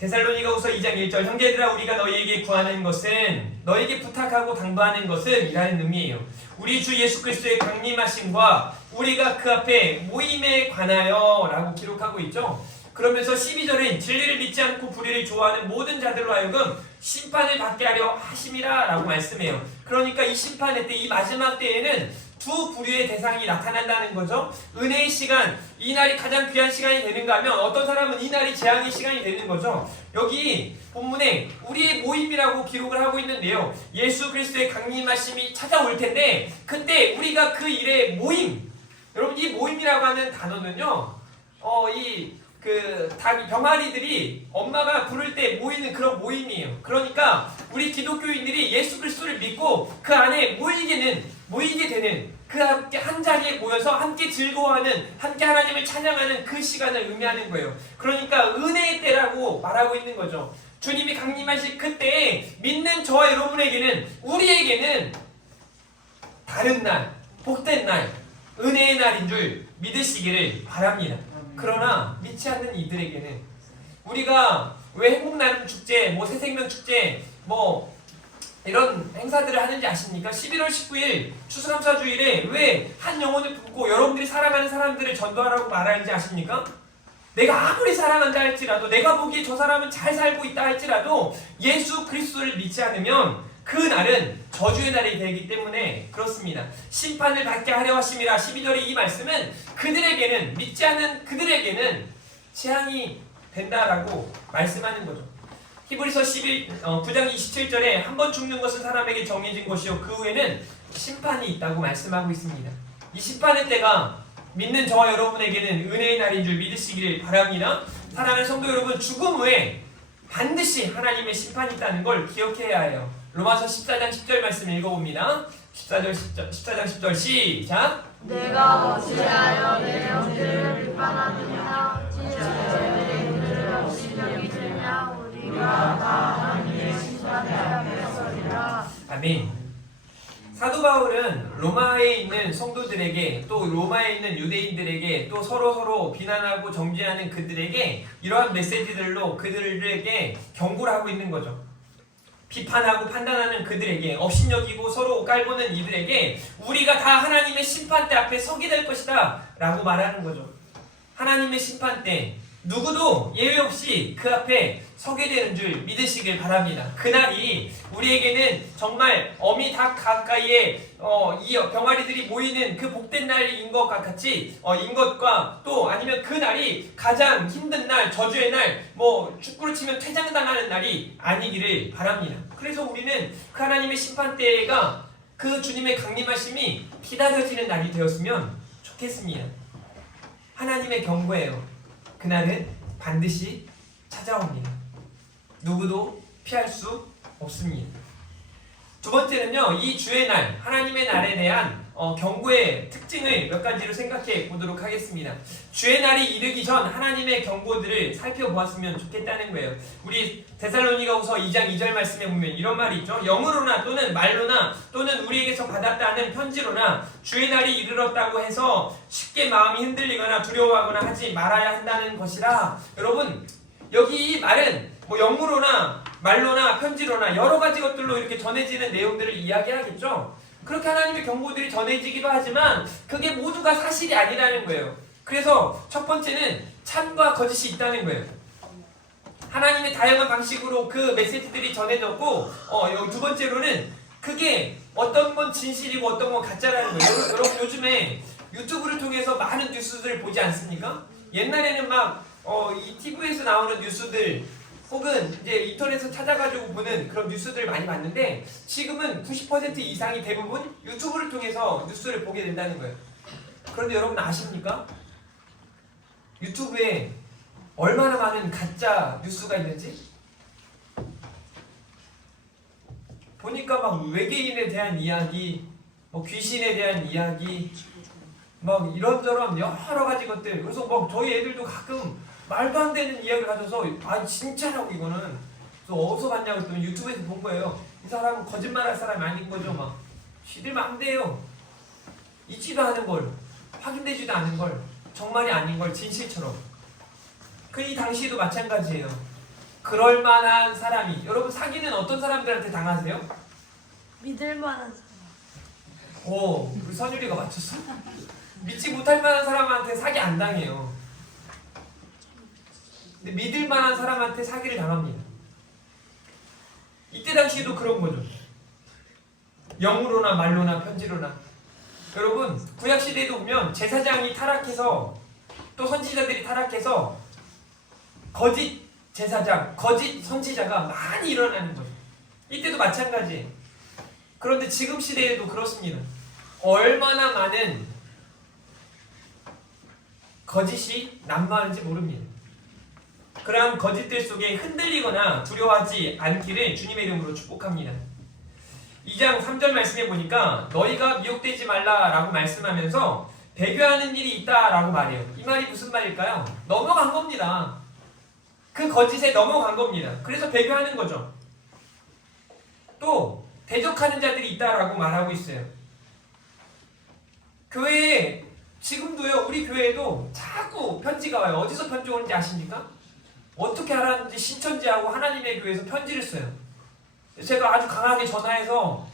데살로니가후서 2장 1절 형제들아 우리가 너희에게 구하는 것은 너희에게 부탁하고 당부하는 것은 이라는 의미예요. 우리 주 예수 그리스도의 강림하심과 우리가 그 앞에 모임에 관하여 라고 기록하고 있죠. 그러면서 12절엔 진리를 믿지 않고 불의를 좋아하는 모든 자들로 하여금 심판을 받게 하려 하심이라 라고 말씀해요. 그러니까 이 심판의 때, 이 마지막 때에는 두 부류의 대상이 나타난다는 거죠. 은혜의 시간, 이 날이 가장 귀한 시간이 되는가 하면 어떤 사람은 이 날이 재앙의 시간이 되는 거죠. 여기 본문에 우리의 모임이라고 기록을 하고 있는데요. 예수 그리스도의 강림하심이 찾아올 텐데 그때 우리가 그 일에 모임, 여러분 이 모임이라고 하는 단어는요, 병아리들이 엄마가 부를 때 모이는 그런 모임이에요. 그러니까 우리 기독교인들이 예수 그리스도를 믿고 그 안에 모이게 되는 그 함께 한 자리에 모여서 함께 즐거워하는, 함께 하나님을 찬양하는 그 시간을 의미하는 거예요. 그러니까 은혜의 때라고 말하고 있는 거죠. 주님이 강림하실 그때에 믿는 저와 여러분에게는, 우리에게는 다른 날, 복된 날, 은혜의 날인 줄 믿으시기를 바랍니다. 그러나 믿지 않는 이들에게는 우리가 왜 행복나눔 축제, 새생명 축제, 이런 행사들을 하는지 아십니까? 11월 19일 추수감사주일에 왜 한 영혼을 품고 여러분들이 사랑하는 사람들을 전도하라고 말하는지 아십니까? 내가 아무리 사랑한다 할지라도, 내가 보기에 저 사람은 잘 살고 있다 할지라도 예수 그리스도를 믿지 않으면 그 날은 저주의 날이 되기 때문에 그렇습니다. 심판을 받게 하려 하심이라. 12절의 이 말씀은 그들에게는, 믿지 않는 그들에게는 재앙이 된다라고 말씀하는 거죠. 히브리서 9장 27절에 한 번 죽는 것은 사람에게 정해진 것이요 그 후에는 심판이 있다고 말씀하고 있습니다. 이 심판의 때가 믿는 저와 여러분에게는 은혜의 날인 줄 믿으시기를 바랍니다. 사랑하는 성도 여러분, 죽음 후에 반드시 하나님의 심판이 있다는 걸 기억해야 해요. 로마서 14장 10절 말씀 읽어봅니다. 14장 10절 시작. 내가 어찌하여 내 형제를 비판하느냐 지체들의 그들을 업신여기 들냐 우리가 다 하나님의 심판의 앞에 서리라. 아멘. 사도 바울은 로마에 있는 성도들에게, 또 로마에 있는 유대인들에게, 또 서로 비난하고 정죄하는 그들에게 이러한 메시지들로 그들에게 경고를 하고 있는 거죠. 비판하고 판단하는 그들에게, 업신여기고 서로 깔보는 이들에게 우리가 다 하나님의 심판대 앞에 서게 될 것이다 라고 말하는 거죠. 하나님의 심판대, 누구도 예외 없이 그 앞에 서게 되는 줄 믿으시길 바랍니다. 그날이 우리에게는 정말 어미 닭 가까이에 이 병아리들이 모이는 그 복된 날인 것과 같이 인 것과, 또 아니면 그 날이 가장 힘든 날, 저주의 날, 축구를 치면 퇴장당하는 날이 아니기를 바랍니다. 그래서 우리는 그 하나님의 심판대가, 그 주님의 강림하심이 기다려지는 날이 되었으면 좋겠습니다. 하나님의 경고예요. 그날은 반드시 찾아옵니다. 누구도 피할 수 없습니다. 두 번째는요, 이 주의 날, 하나님의 날에 대한 경고의 특징을 몇 가지로 생각해 보도록 하겠습니다. 주의 날이 이르기 전 하나님의 경고들을 살펴보았으면 좋겠다는 거예요. 우리 데살로니가후서 2장 2절 말씀에 보면 이런 말이 있죠. 영으로나 또는 말로나 또는 우리에게서 받았다는 편지로나 주의 날이 이르렀다고 해서 쉽게 마음이 흔들리거나 두려워하거나 하지 말아야 한다는 것이라. 여러분, 여기 이 말은 영으로나 말로나 편지로나 여러 가지 것들로 이렇게 전해지는 내용들을 이야기하겠죠. 그렇게 하나님의 경고들이 전해지기도 하지만 그게 모두가 사실이 아니라는 거예요. 그래서 첫 번째는 참과 거짓이 있다는 거예요. 하나님의 다양한 방식으로 그 메시지들이 전해졌고, 두 번째로는 그게 어떤 건 진실이고 어떤 건 가짜라는 거예요. 여러분 요즘에 유튜브를 통해서 많은 뉴스들을 보지 않습니까? 옛날에는 이 TV에서 나오는 뉴스들 혹은 이제 인터넷에서 찾아가지고 보는 그런 뉴스들을 많이 봤는데, 지금은 90% 이상이 대부분 유튜브를 통해서 뉴스를 보게 된다는 거예요. 그런데 여러분 아십니까? 유튜브에 얼마나 많은 가짜 뉴스가 있는지? 보니까 외계인에 대한 이야기, 귀신에 대한 이야기, 이런저런 여러 가지 것들. 그래서 저희 애들도 가끔 말도 안 되는 이야기를 가져서 진짜라고 이거는 또 어디서 봤냐고 했더니 유튜브에서 본 거예요. 이 사람은 거짓말할 사람이 아닌 거죠. 지들 맘대요. 있지도 않은 걸, 확인되지도 않은 걸, 정말이 아닌 걸 진실처럼. 그 이 당시에도 마찬가지예요. 그럴 만한 사람이, 여러분 사기는 어떤 사람들한테 당하세요? 믿을 만한 사람. 오, 우리 선율이가 맞췄어. 믿지 못할 만한 사람한테 사기 안 당해요. 근데 믿을 만한 사람한테 사기를 당합니다. 이때 당시에도 그런 거죠. 영으로나 말로나 편지로나. 여러분 구약시대에도 보면 제사장이 타락해서 또 선지자들이 타락해서 거짓 제사장, 거짓 선지자가 많이 일어나는 거죠. 이때도 마찬가지예요. 그런데 지금 시대에도 그렇습니다. 얼마나 많은 거짓이 난무하는지 모릅니다. 그러한 거짓들 속에 흔들리거나 두려워하지 않기를 주님의 이름으로 축복합니다. 2장 3절 말씀에 보니까 너희가 미혹되지 말라라고 말씀하면서 배교하는 일이 있다라고 말해요. 이 말이 무슨 말일까요? 넘어간 겁니다. 그 거짓에 넘어간 겁니다. 그래서 배교하는 거죠. 또 대적하는 자들이 있다라고 말하고 있어요. 교회에 지금도요, 우리 교회에도 자꾸 편지가 와요. 어디서 편지 오는지 아십니까? 어떻게 하라는지 신천지하고 하나님의 교회에서 편지를 써요. 제가 아주 강하게 전화해서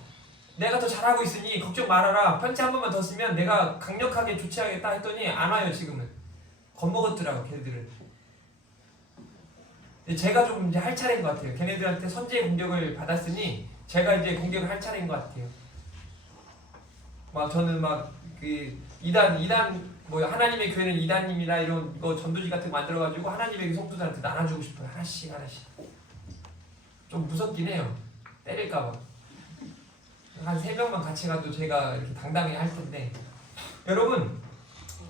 내가 더 잘하고 있으니 걱정 말아라. 편지 한 번만 더 쓰면 내가 강력하게 조치하겠다 했더니 안 와요. 지금은 겁먹었더라고 걔네들은. 제가 좀 이제 할 차례인 것 같아요. 걔네들한테 선제의 공격을 받았으니 제가 이제 공격을 할 차례인 것 같아요. 막 저는 막 그 이단 뭐 하나님의 교회는 이단님이나 이런 거 전도지 같은 거 만들어가지고 하나님의 성도들한테 나눠주고 싶어요. 하나씩 좀 무섭긴 해요. 때릴까봐. 한 3명만 같이 가도 제가 이렇게 당당히 할 텐데, 여러분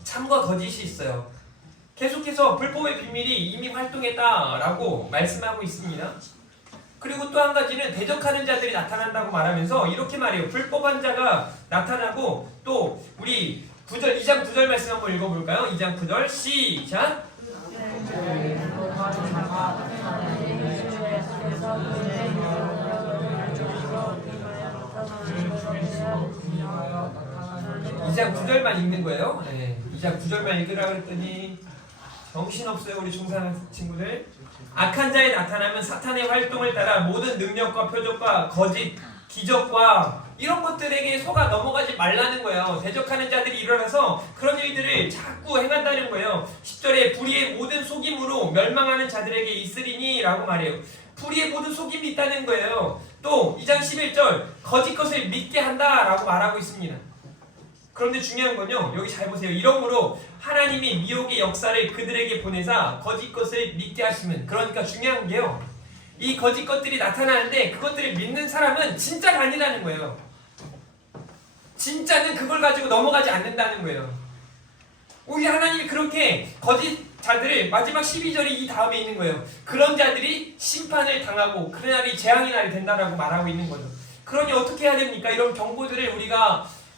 참과 거짓이 있어요. 계속해서 불법의 비밀이 이미 활동했다라고 말씀하고 있습니다. 그리고 또 한 가지는 대적하는 자들이 나타난다고 말하면서 이렇게 말해요. 불법한 자가 나타나고, 또 우리 9절, 2장 9절 말씀 한번 읽어볼까요? 2장 9절 시작. 이장 9절만 읽는 거예요. 네, 2장 9절만 읽으라고 했더니 정신없어요 우리 중산 친구들. 악한 자에 나타나면 사탄의 활동을 따라 모든 능력과 표적과 거짓, 기적과 이런 것들에게 속아 넘어가지 말라는 거예요. 대적하는 자들이 일어나서 그런 일들을 자꾸 행한다는 거예요. 10절에 불의의 모든 속임으로 멸망하는 자들에게 있으리니 라고 말해요. 불의의 모든 속임이 있다는 거예요. 또 2장 11절 거짓 것을 믿게 한다라고 말하고 있습니다. 그런데 중요한 건요, 여기 잘 보세요. 이러므로 하나님이 미혹의 역사를 그들에게 보내사 거짓 것을 믿게 하시면, 그러니까 중요한 게요, 이 거짓 것들이 나타나는데 그것들을 믿는 사람은 진짜가 아니라는 거예요. 진짜는 그걸 가지고 넘어가지 않는다는 거예요. 오히려 하나님이 그렇게 거짓 자들을, 마지막 12절이 이 다음에 있는 거예요. 그런 자들이 심판을 당하고 그날이 재앙의 날이 된다라고 말하고 있는 거죠. 그러니 어떻게 해야 됩니까? 이런 경고들을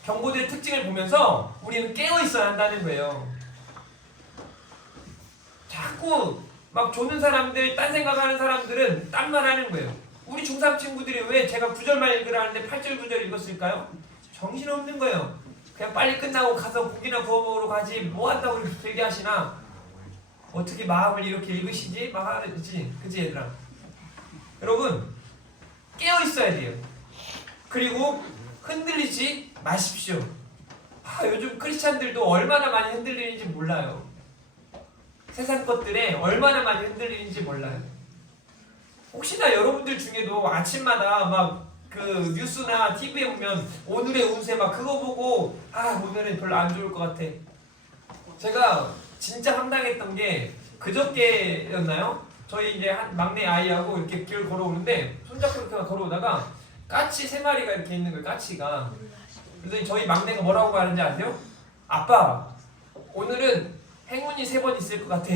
경고들의 특징을 보면서 우리는 깨어 있어야 한다는 거예요. 자꾸 막 조는 사람들, 딴 생각하는 사람들은 딴 말 하는 거예요. 우리 중3 친구들이 왜 제가 9절만 읽으라는데 8절 9절 읽었을까요? 정신없는 거예요. 그냥 빨리 끝나고 가서 고기나 구워 먹으러 가지 뭐 한다고 이렇게 길게 하시나? 어떻게 마음을 이렇게 읽으시지? 막 하지, 그치 얘들아? 여러분 깨어 있어야 돼요. 그리고 흔들리지 마십시오. 요즘 크리스찬들도 얼마나 많이 흔들리는지 몰라요. 세상 것들에 얼마나 많이 흔들리는지 몰라요. 혹시나 여러분들 중에도 아침마다 막 그 뉴스나 TV에 보면 오늘의 운세 막 그거 보고 오늘은 별로 안 좋을 것 같아. 제가 진짜 황당했던 게 그저께였나요? 저희 이제 한 막내 아이하고 이렇게 길 걸어오는데 손잡고 이렇게 걸어오다가 까치 3마리가 이렇게 있는 거예요. 까치가. 그래서 저희 막내가 뭐라고 말하는지 아세요? 아빠, 오늘은 행운이 3번 있을 것 같아.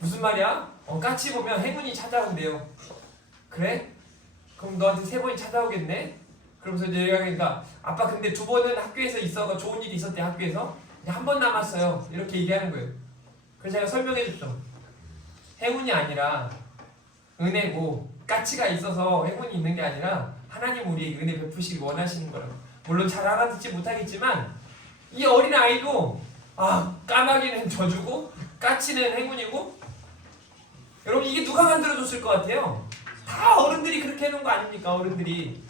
무슨 말이야? 까치 보면 행운이 찾아온대요. 그래? 그럼 너한테 3번이 찾아오겠네? 그러면서 이제 얘가 그러니까 아빠 근데 2번은 학교에서 있어가 좋은 일이 있었대. 학교에서 이제 1번 남았어요. 이렇게 얘기하는 거예요. 그래서 제가 설명해 줬죠. 행운이 아니라 은혜고, 까치가 있어서 행운이 있는 게 아니라 하나님 우리에게 은혜 베푸시길 원하시는 거라고. 물론 잘 알아듣지 못하겠지만 이 어린 아이도 까마귀는 저주고 까치는 행운이고, 여러분 이게 누가 만들어줬을 것 같아요? 다 어른들이 그렇게 해놓은 거 아닙니까? 어른들이.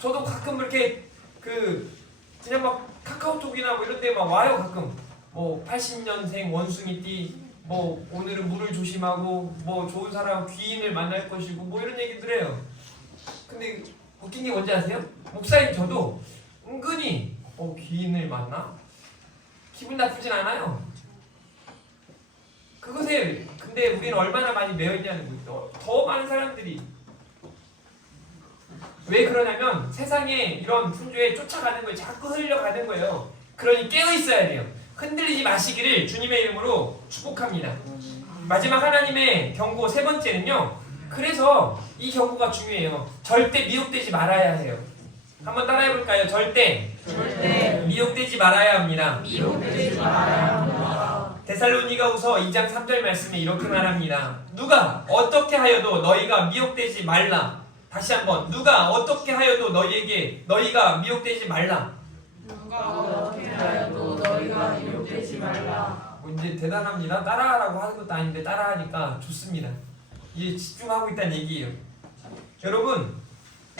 저도 가끔 이렇게 그냥 막 카카오톡이나 뭐 이런 데 막 와요. 가끔 뭐 80년생 원숭이띠, 뭐 오늘은 물을 조심하고, 뭐 좋은 사람 귀인을 만날 것이고, 뭐 이런 얘기들 해요. 근데 웃긴 게 뭔지 아세요? 목사님 저도 은근히 귀인을 만나? 기분 나쁘진 않아요. 그것에 근데 우리는 얼마나 많이 매여있냐는 거죠. 더 많은 사람들이. 왜 그러냐면 세상에 이런 풍조에 쫓아가는 거예요. 자꾸 흘려가는 거예요. 그러니 깨어있어야 돼요. 흔들리지 마시기를 주님의 이름으로 축복합니다. 마지막 하나님의 경고 세 번째는요, 그래서 이 경고가 중요해요. 절대 미혹되지 말아야 해요. 한번 따라해볼까요? 절대 미혹되지 말아야 합니다. 데살로니가후서 2장 3절 말씀에 이렇게 말합니다. 누가 어떻게 하여도 너희가 미혹되지 말라. 다시 한번, 누가 어떻게 하여도 너희가 미혹되지 말라. 이제 대단합니다. 따라하라고 하는 것도 아닌데 따라하니까 좋습니다. 이게 집중하고 있다는 얘기예요. 여러분,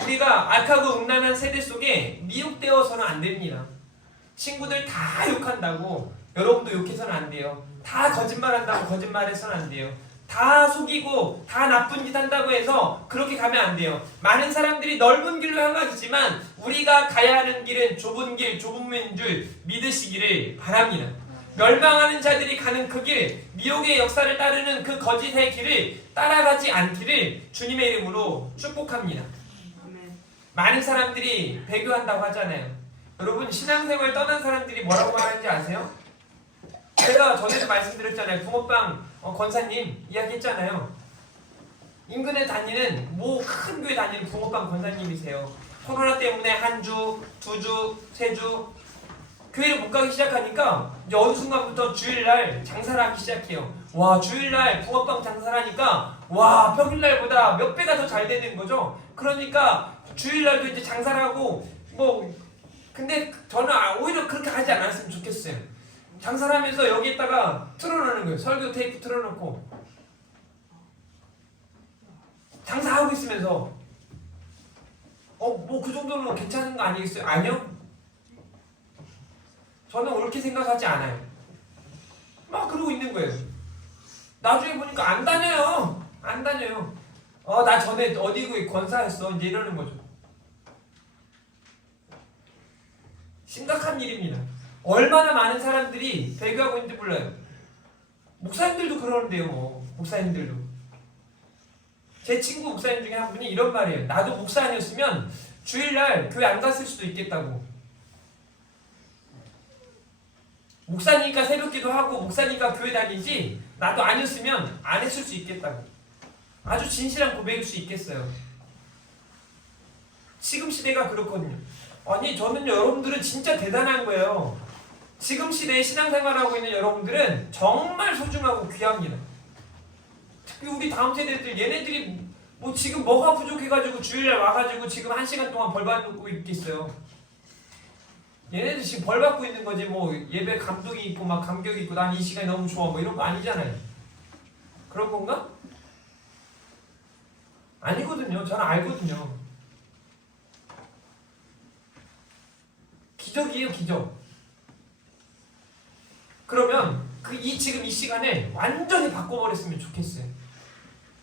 우리가 악하고 음란한 세대 속에 미혹되어서는 안 됩니다. 친구들 다 욕한다고 여러분도 욕해서는 안 돼요. 다 거짓말한다고 거짓말해서는 안 돼요. 다 속이고 다 나쁜 짓 한다고 해서 그렇게 가면 안 돼요. 많은 사람들이 넓은 길로 향하지만 우리가 가야 하는 길은 좁은 줄 믿으시기를 바랍니다. 멸망하는 자들이 가는 그 길, 미혹의 역사를 따르는 그 거짓의 길을 따라가지 않기를 주님의 이름으로 축복합니다. 많은 사람들이 배교한다고 하잖아요. 여러분, 신앙생활 떠난 사람들이 뭐라고 말하는지 아세요? 제가 전에도 말씀드렸잖아요. 붕어빵 권사님 이야기했잖아요. 인근에 다니는 큰 교회 다니는 붕어빵 권사님이세요. 코로나 때문에 한 주, 두 주, 세 주 교회를 못 가기 시작하니까 이제 어느 순간부터 주일날 장사를 하기 시작해요. 와, 주일날 붕어빵 장사를 하니까 와, 평일날보다 몇 배가 더 잘 되는 거죠. 그러니까 주일날도 이제 장사를 하고 근데 저는 오히려 그렇게 하지 않았으면 좋겠어요. 장사를 하면서 여기에다가 틀어놓는 거예요. 설교 테이프 틀어놓고 장사하고 있으면서 그 정도는 괜찮은 거 아니겠어요? 아니요. 저는 옳게 생각하지 않아요. 막 그러고 있는 거예요. 나중에 보니까 안 다녀요. 나 전에 어디 권사했어. 이제 이러는 거죠. 심각한 일입니다. 얼마나 많은 사람들이 배교하고 있는지 몰라요. 목사님들도 그러는데요. 목사님들도. 제 친구 목사님 중에 한 분이 이런 말이에요. 나도 목사 아니었으면 주일날 교회 안 갔을 수도 있겠다고. 목사니까 새벽기도 하고 목사니까 교회 다니지 나도 아니었으면 안 했을 수 있겠다고. 아주 진실한 고백일 수 있겠어요. 지금 시대가 그렇거든요. 아니, 저는 여러분들은 진짜 대단한 거예요. 지금 시대에 신앙생활하고 있는 여러분들은 정말 소중하고 귀합니다. 특히 우리 다음 세대들, 얘네들이 지금 뭐가 부족해가지고 주일날 와가지고 지금 1시간 동안 벌 받고 있겠어요. 얘네들 지금 벌 받고 있는 거지 예배 감동이 있고 막 감격이 있고 난 이 시간이 너무 좋아 이런 거 아니잖아요. 그런 건가? 아니거든요. 저는 알거든요. 기적이에요, 기적. 그러면 지금 이 시간을 완전히 바꿔버렸으면 좋겠어요.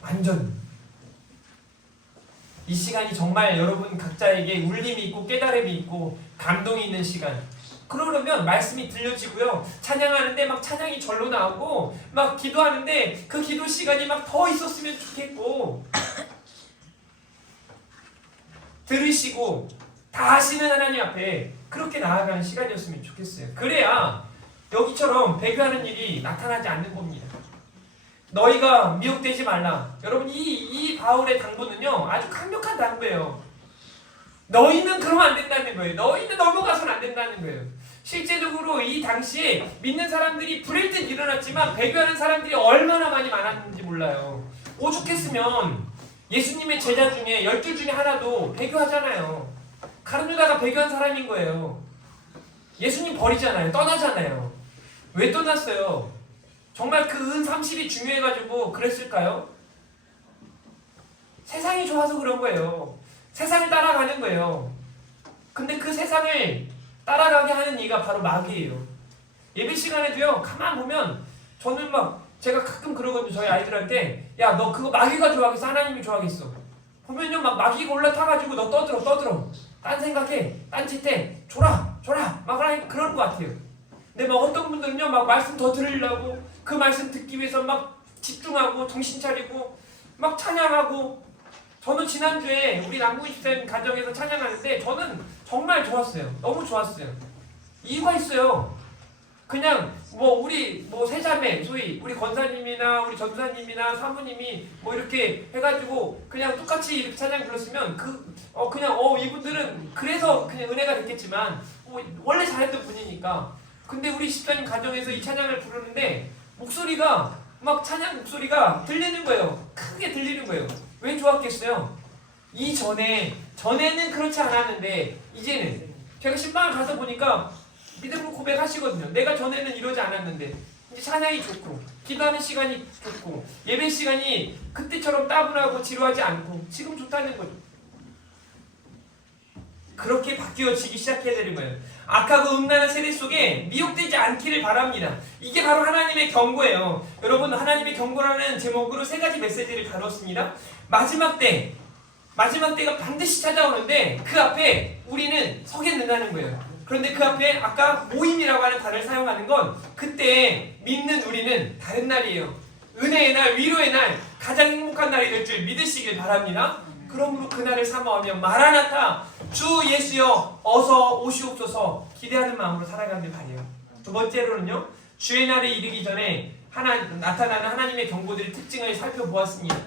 완전. 이 시간이 정말 여러분 각자에게 울림이 있고 깨달음이 있고 감동이 있는 시간. 그러려면 말씀이 들려지고요. 찬양하는데 막 찬양이 절로 나오고 막 기도하는데 그 기도 시간이 막 더 있었으면 좋겠고 들으시고 다 아시는 하나님 앞에 그렇게 나아가는 시간이었으면 좋겠어요. 그래야 여기처럼 배교하는 일이 나타나지 않는 겁니다. 너희가 미혹되지 말라. 여러분, 이 바울의 당부는요 아주 강력한 당부예요. 너희는 그러면 안 된다는 거예요. 너희는 넘어가서는 안 된다는 거예요. 실제적으로 이 당시에 믿는 사람들이 불일 듯 일어났지만 배교하는 사람들이 얼마나 많이 많았는지 몰라요. 오죽했으면 예수님의 제자 중에 12 중에 하나도 배교하잖아요. 가룟 유다가 배교한 사람인 거예요. 예수님 버리잖아요. 떠나잖아요. 왜 떠났어요? 정말 그 은 30이 중요해가지고 그랬을까요? 세상이 좋아서 그런 거예요. 세상을 따라가는 거예요. 근데 그 세상을 따라가게 하는 이가 바로 마귀예요. 예배 시간에도요, 가만 보면 저는 막 제가 가끔 그러거든요. 저희 아이들한테, 야, 너 그거 마귀가 좋아하겠어? 하나님이 좋아하겠어? 보면요, 막 마귀가 올라타가지고 너 떠들어. 딴 생각해, 딴 짓해, 줘라 막 그런 것 같아요. 근데 막 어떤 분들은요, 막 말씀 더 들으려고 그 말씀 듣기 위해서 막 집중하고 정신 차리고 막 찬양하고. 저는 지난주에 우리 남궁희 집사님 가정에서 찬양하는데 저는 정말 좋았어요. 너무 좋았어요. 이유가 있어요. 그냥 우리 세자매, 소위 우리 권사님이나 우리 전사님이나 사모님이 이렇게 해가지고 그냥 똑같이 이렇게 찬양 불렀으면 이분들은 그래서 그냥 은혜가 됐겠지만 원래 잘했던 분이니까. 근데 우리 집사님 가정에서 이 찬양을 부르는데 목소리가 막 찬양 목소리가 들리는 거예요. 크게 들리는 거예요. 왜 좋았겠어요? 전에는 그렇지 않았는데 이제는 제가 신방을 가서 보니까 믿음으로 고백하시거든요. 내가 전에는 이러지 않았는데 이제 찬양이 좋고 기도하는 시간이 좋고 예배 시간이 그때처럼 따분하고 지루하지 않고 지금 좋다는 거죠. 그렇게 바뀌어지기 시작해야 되는 거예요. 악하고 음란한 세대 속에 미혹되지 않기를 바랍니다. 이게 바로 하나님의 경고예요. 여러분, 하나님의 경고라는 제목으로 3가지 메시지를 다뤘습니다. 마지막 때가 반드시 찾아오는데 그 앞에 우리는 서겠는다는 거예요. 그런데 그 앞에 아까 모임이라고 하는 단어를 사용하는 건 그때 믿는 우리는 다른 날이에요. 은혜의 날, 위로의 날, 가장 행복한 날이 될 줄 믿으시길 바랍니다. 그러므로 그날을 삼아오며 마라나타 주 예수여 어서 오시옵소서 기대하는 마음으로 살아가길 바라요. 두 번째로는요, 주의 날에 이르기 전에 나타나는 하나님의 경고들의 특징을 살펴보았습니다.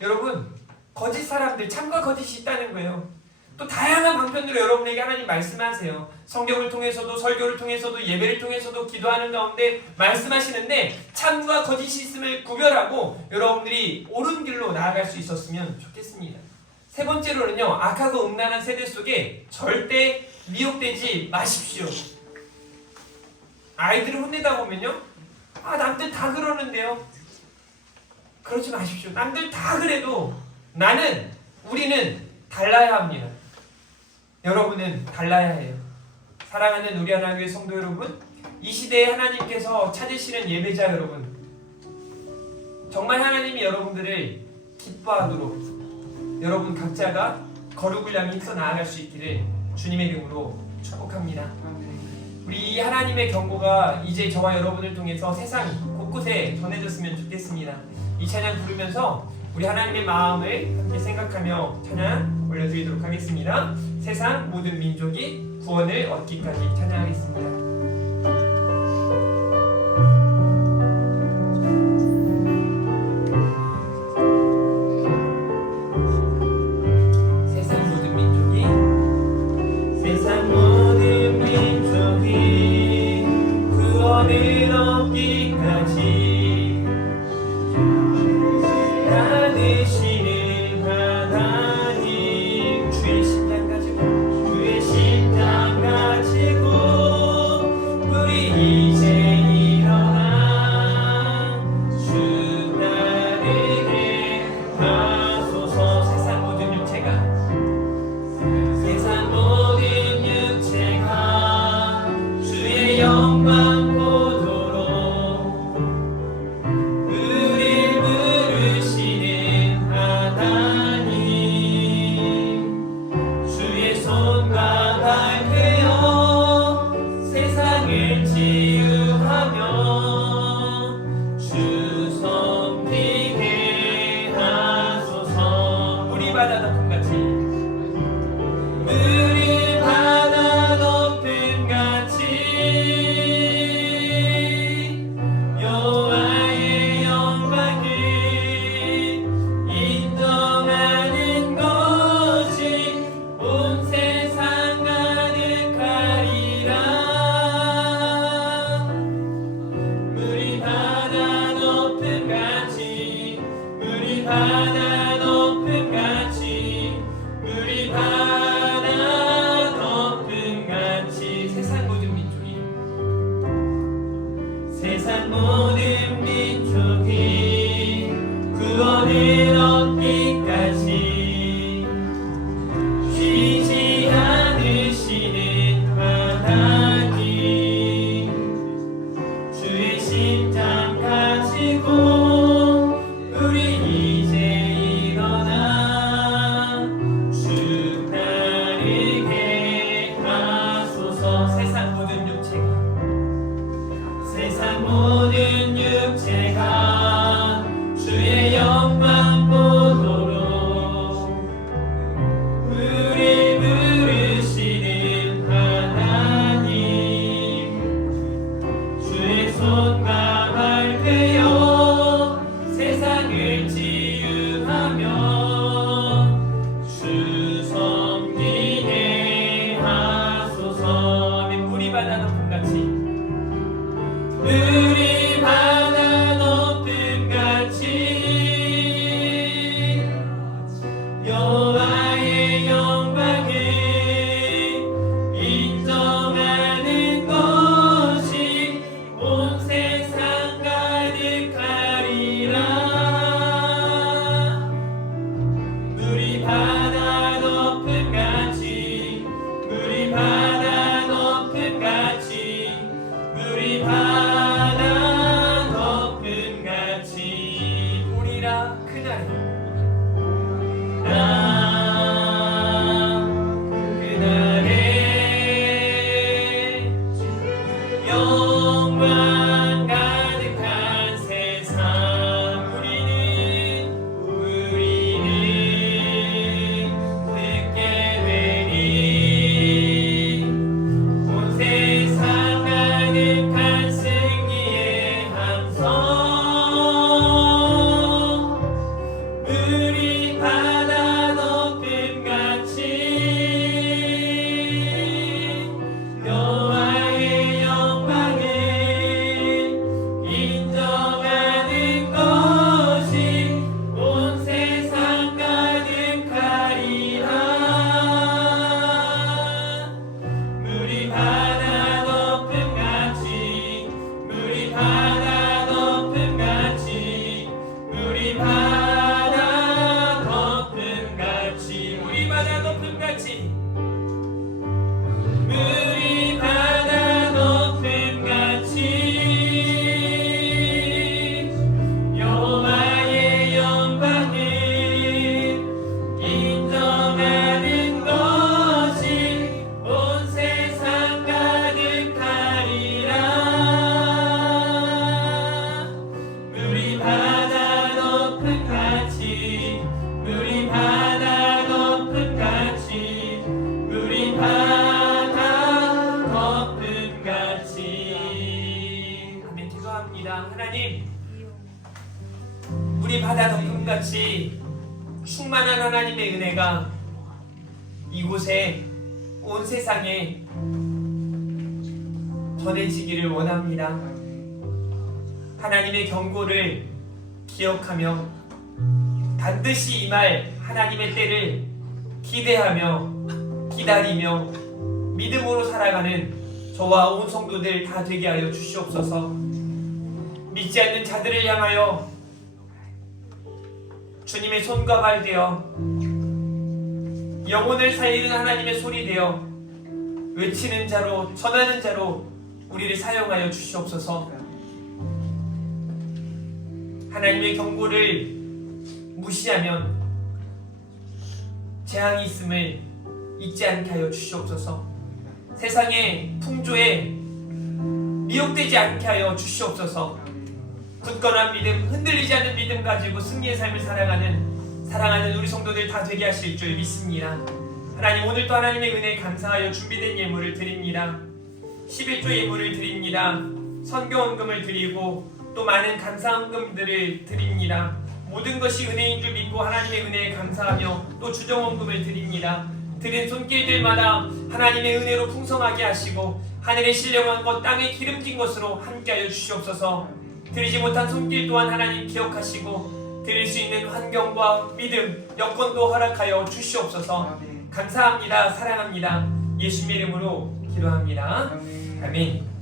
여러분, 거짓 사람들, 참과 거짓이 있다는 거예요. 또 다양한 방편으로 여러분에게 하나님 말씀하세요. 성경을 통해서도, 설교를 통해서도, 예배를 통해서도, 기도하는 가운데 말씀하시는데 참과 거짓이 있음을 구별하고 여러분들이 옳은 길로 나아갈 수 있었으면 좋겠습니다. 세 번째로는요, 악하고 음란한 세대 속에 절대 미혹되지 마십시오. 아이들을 혼내다 보면요, 남들 다 그러는데요. 그러지 마십시오. 남들 다 그래도 우리는 달라야 합니다. 여러분은 달라야 해요. 사랑하는 우리 하나님의 성도 여러분, 이 시대에 하나님께서 찾으시는 예배자 여러분, 정말 하나님이 여러분들을 기뻐하도록 여러분 각자가 거룩을 향해 힘써 나아갈 수 있기를 주님의 이름으로 축복합니다. 우리 이 하나님의 경고가 이제 저와 여러분을 통해서 세상 곳곳에 전해졌으면 좋겠습니다. 이 찬양 부르면서 우리 하나님의 마음을 함께 생각하며 찬양 올려드리도록 하겠습니다. 세상 모든 민족이 구원을 얻기까지 찬양하겠습니다. 세상 모든 물이 바다 높음같이 여호와의 영광을 인정하는 것이 온 세상 가득하리라. 물이 바다 높음같이 물이 바다 높음같이 물이 바다 높음같이 보리라 그날에 그날에 영광 가득한 세상 우리는 듣게 되리. 온 세상 가득한 승리의 함성 물이 바다 높음같이 여호와의 영광을 인정하는 것이 온 세상 가득하리라. 물이 바다 높음같이 물이 바다 높음같이 물이 바다 높음같이 물이 바다 높음같이 물이 바다 높음같이 여호와의 영광을 인정하는 것이 온 세상 가득하리라. 물이 바다 높음같이 물이 바다 높음같이 물이 바다 높음같이 아멘. 기도합니다. 하나님, 물이 바다 높음같이 충만한 하나님의 은혜가 이곳에 온 세상에 전해지기를 원합니다. 하나님의 경고를 기억하며 반드시 임할 하나님의 때를 기대하며 기다리며 믿음으로 살아가는 저와 온 성도들 다 되게 하여 주시옵소서. 믿지 않는 자들을 향하여 주님의 손과 발 되어 영혼을 살리는 하나님의 손이 되어 외치는 자로 전하는 자로 우리를 사용하여 주시옵소서. 하나님의 경고를 무시하면 재앙이 있음을 잊지 않게 하여 주시옵소서. 세상의 풍조에 미혹되지 않게 하여 주시옵소서. 굳건한 믿음, 흔들리지 않는 믿음 가지고 승리의 삶을 사랑하는 우리 성도들 다 되게 하실 줄 믿습니다. 하나님, 오늘도 하나님의 은혜에 감사하여 준비된 예물을 드립니다. 11조 예물을 드립니다. 선교헌금을 드리고 또 많은 감사헌금들을 드립니다. 모든 것이 은혜인 줄 믿고 하나님의 은혜에 감사하며 또 주정헌금을 드립니다. 드린 손길들마다 하나님의 은혜로 풍성하게 하시고 하늘의 신령한 것, 땅의 기름진 것으로 함께하여 주시옵소서. 드리지 못한 손길 또한 하나님 기억하시고 드릴 수 있는 환경과 믿음, 여건도 허락하여 주시옵소서. 감사합니다. 사랑합니다. 예수님의 이름으로 기도합니다. 아멘.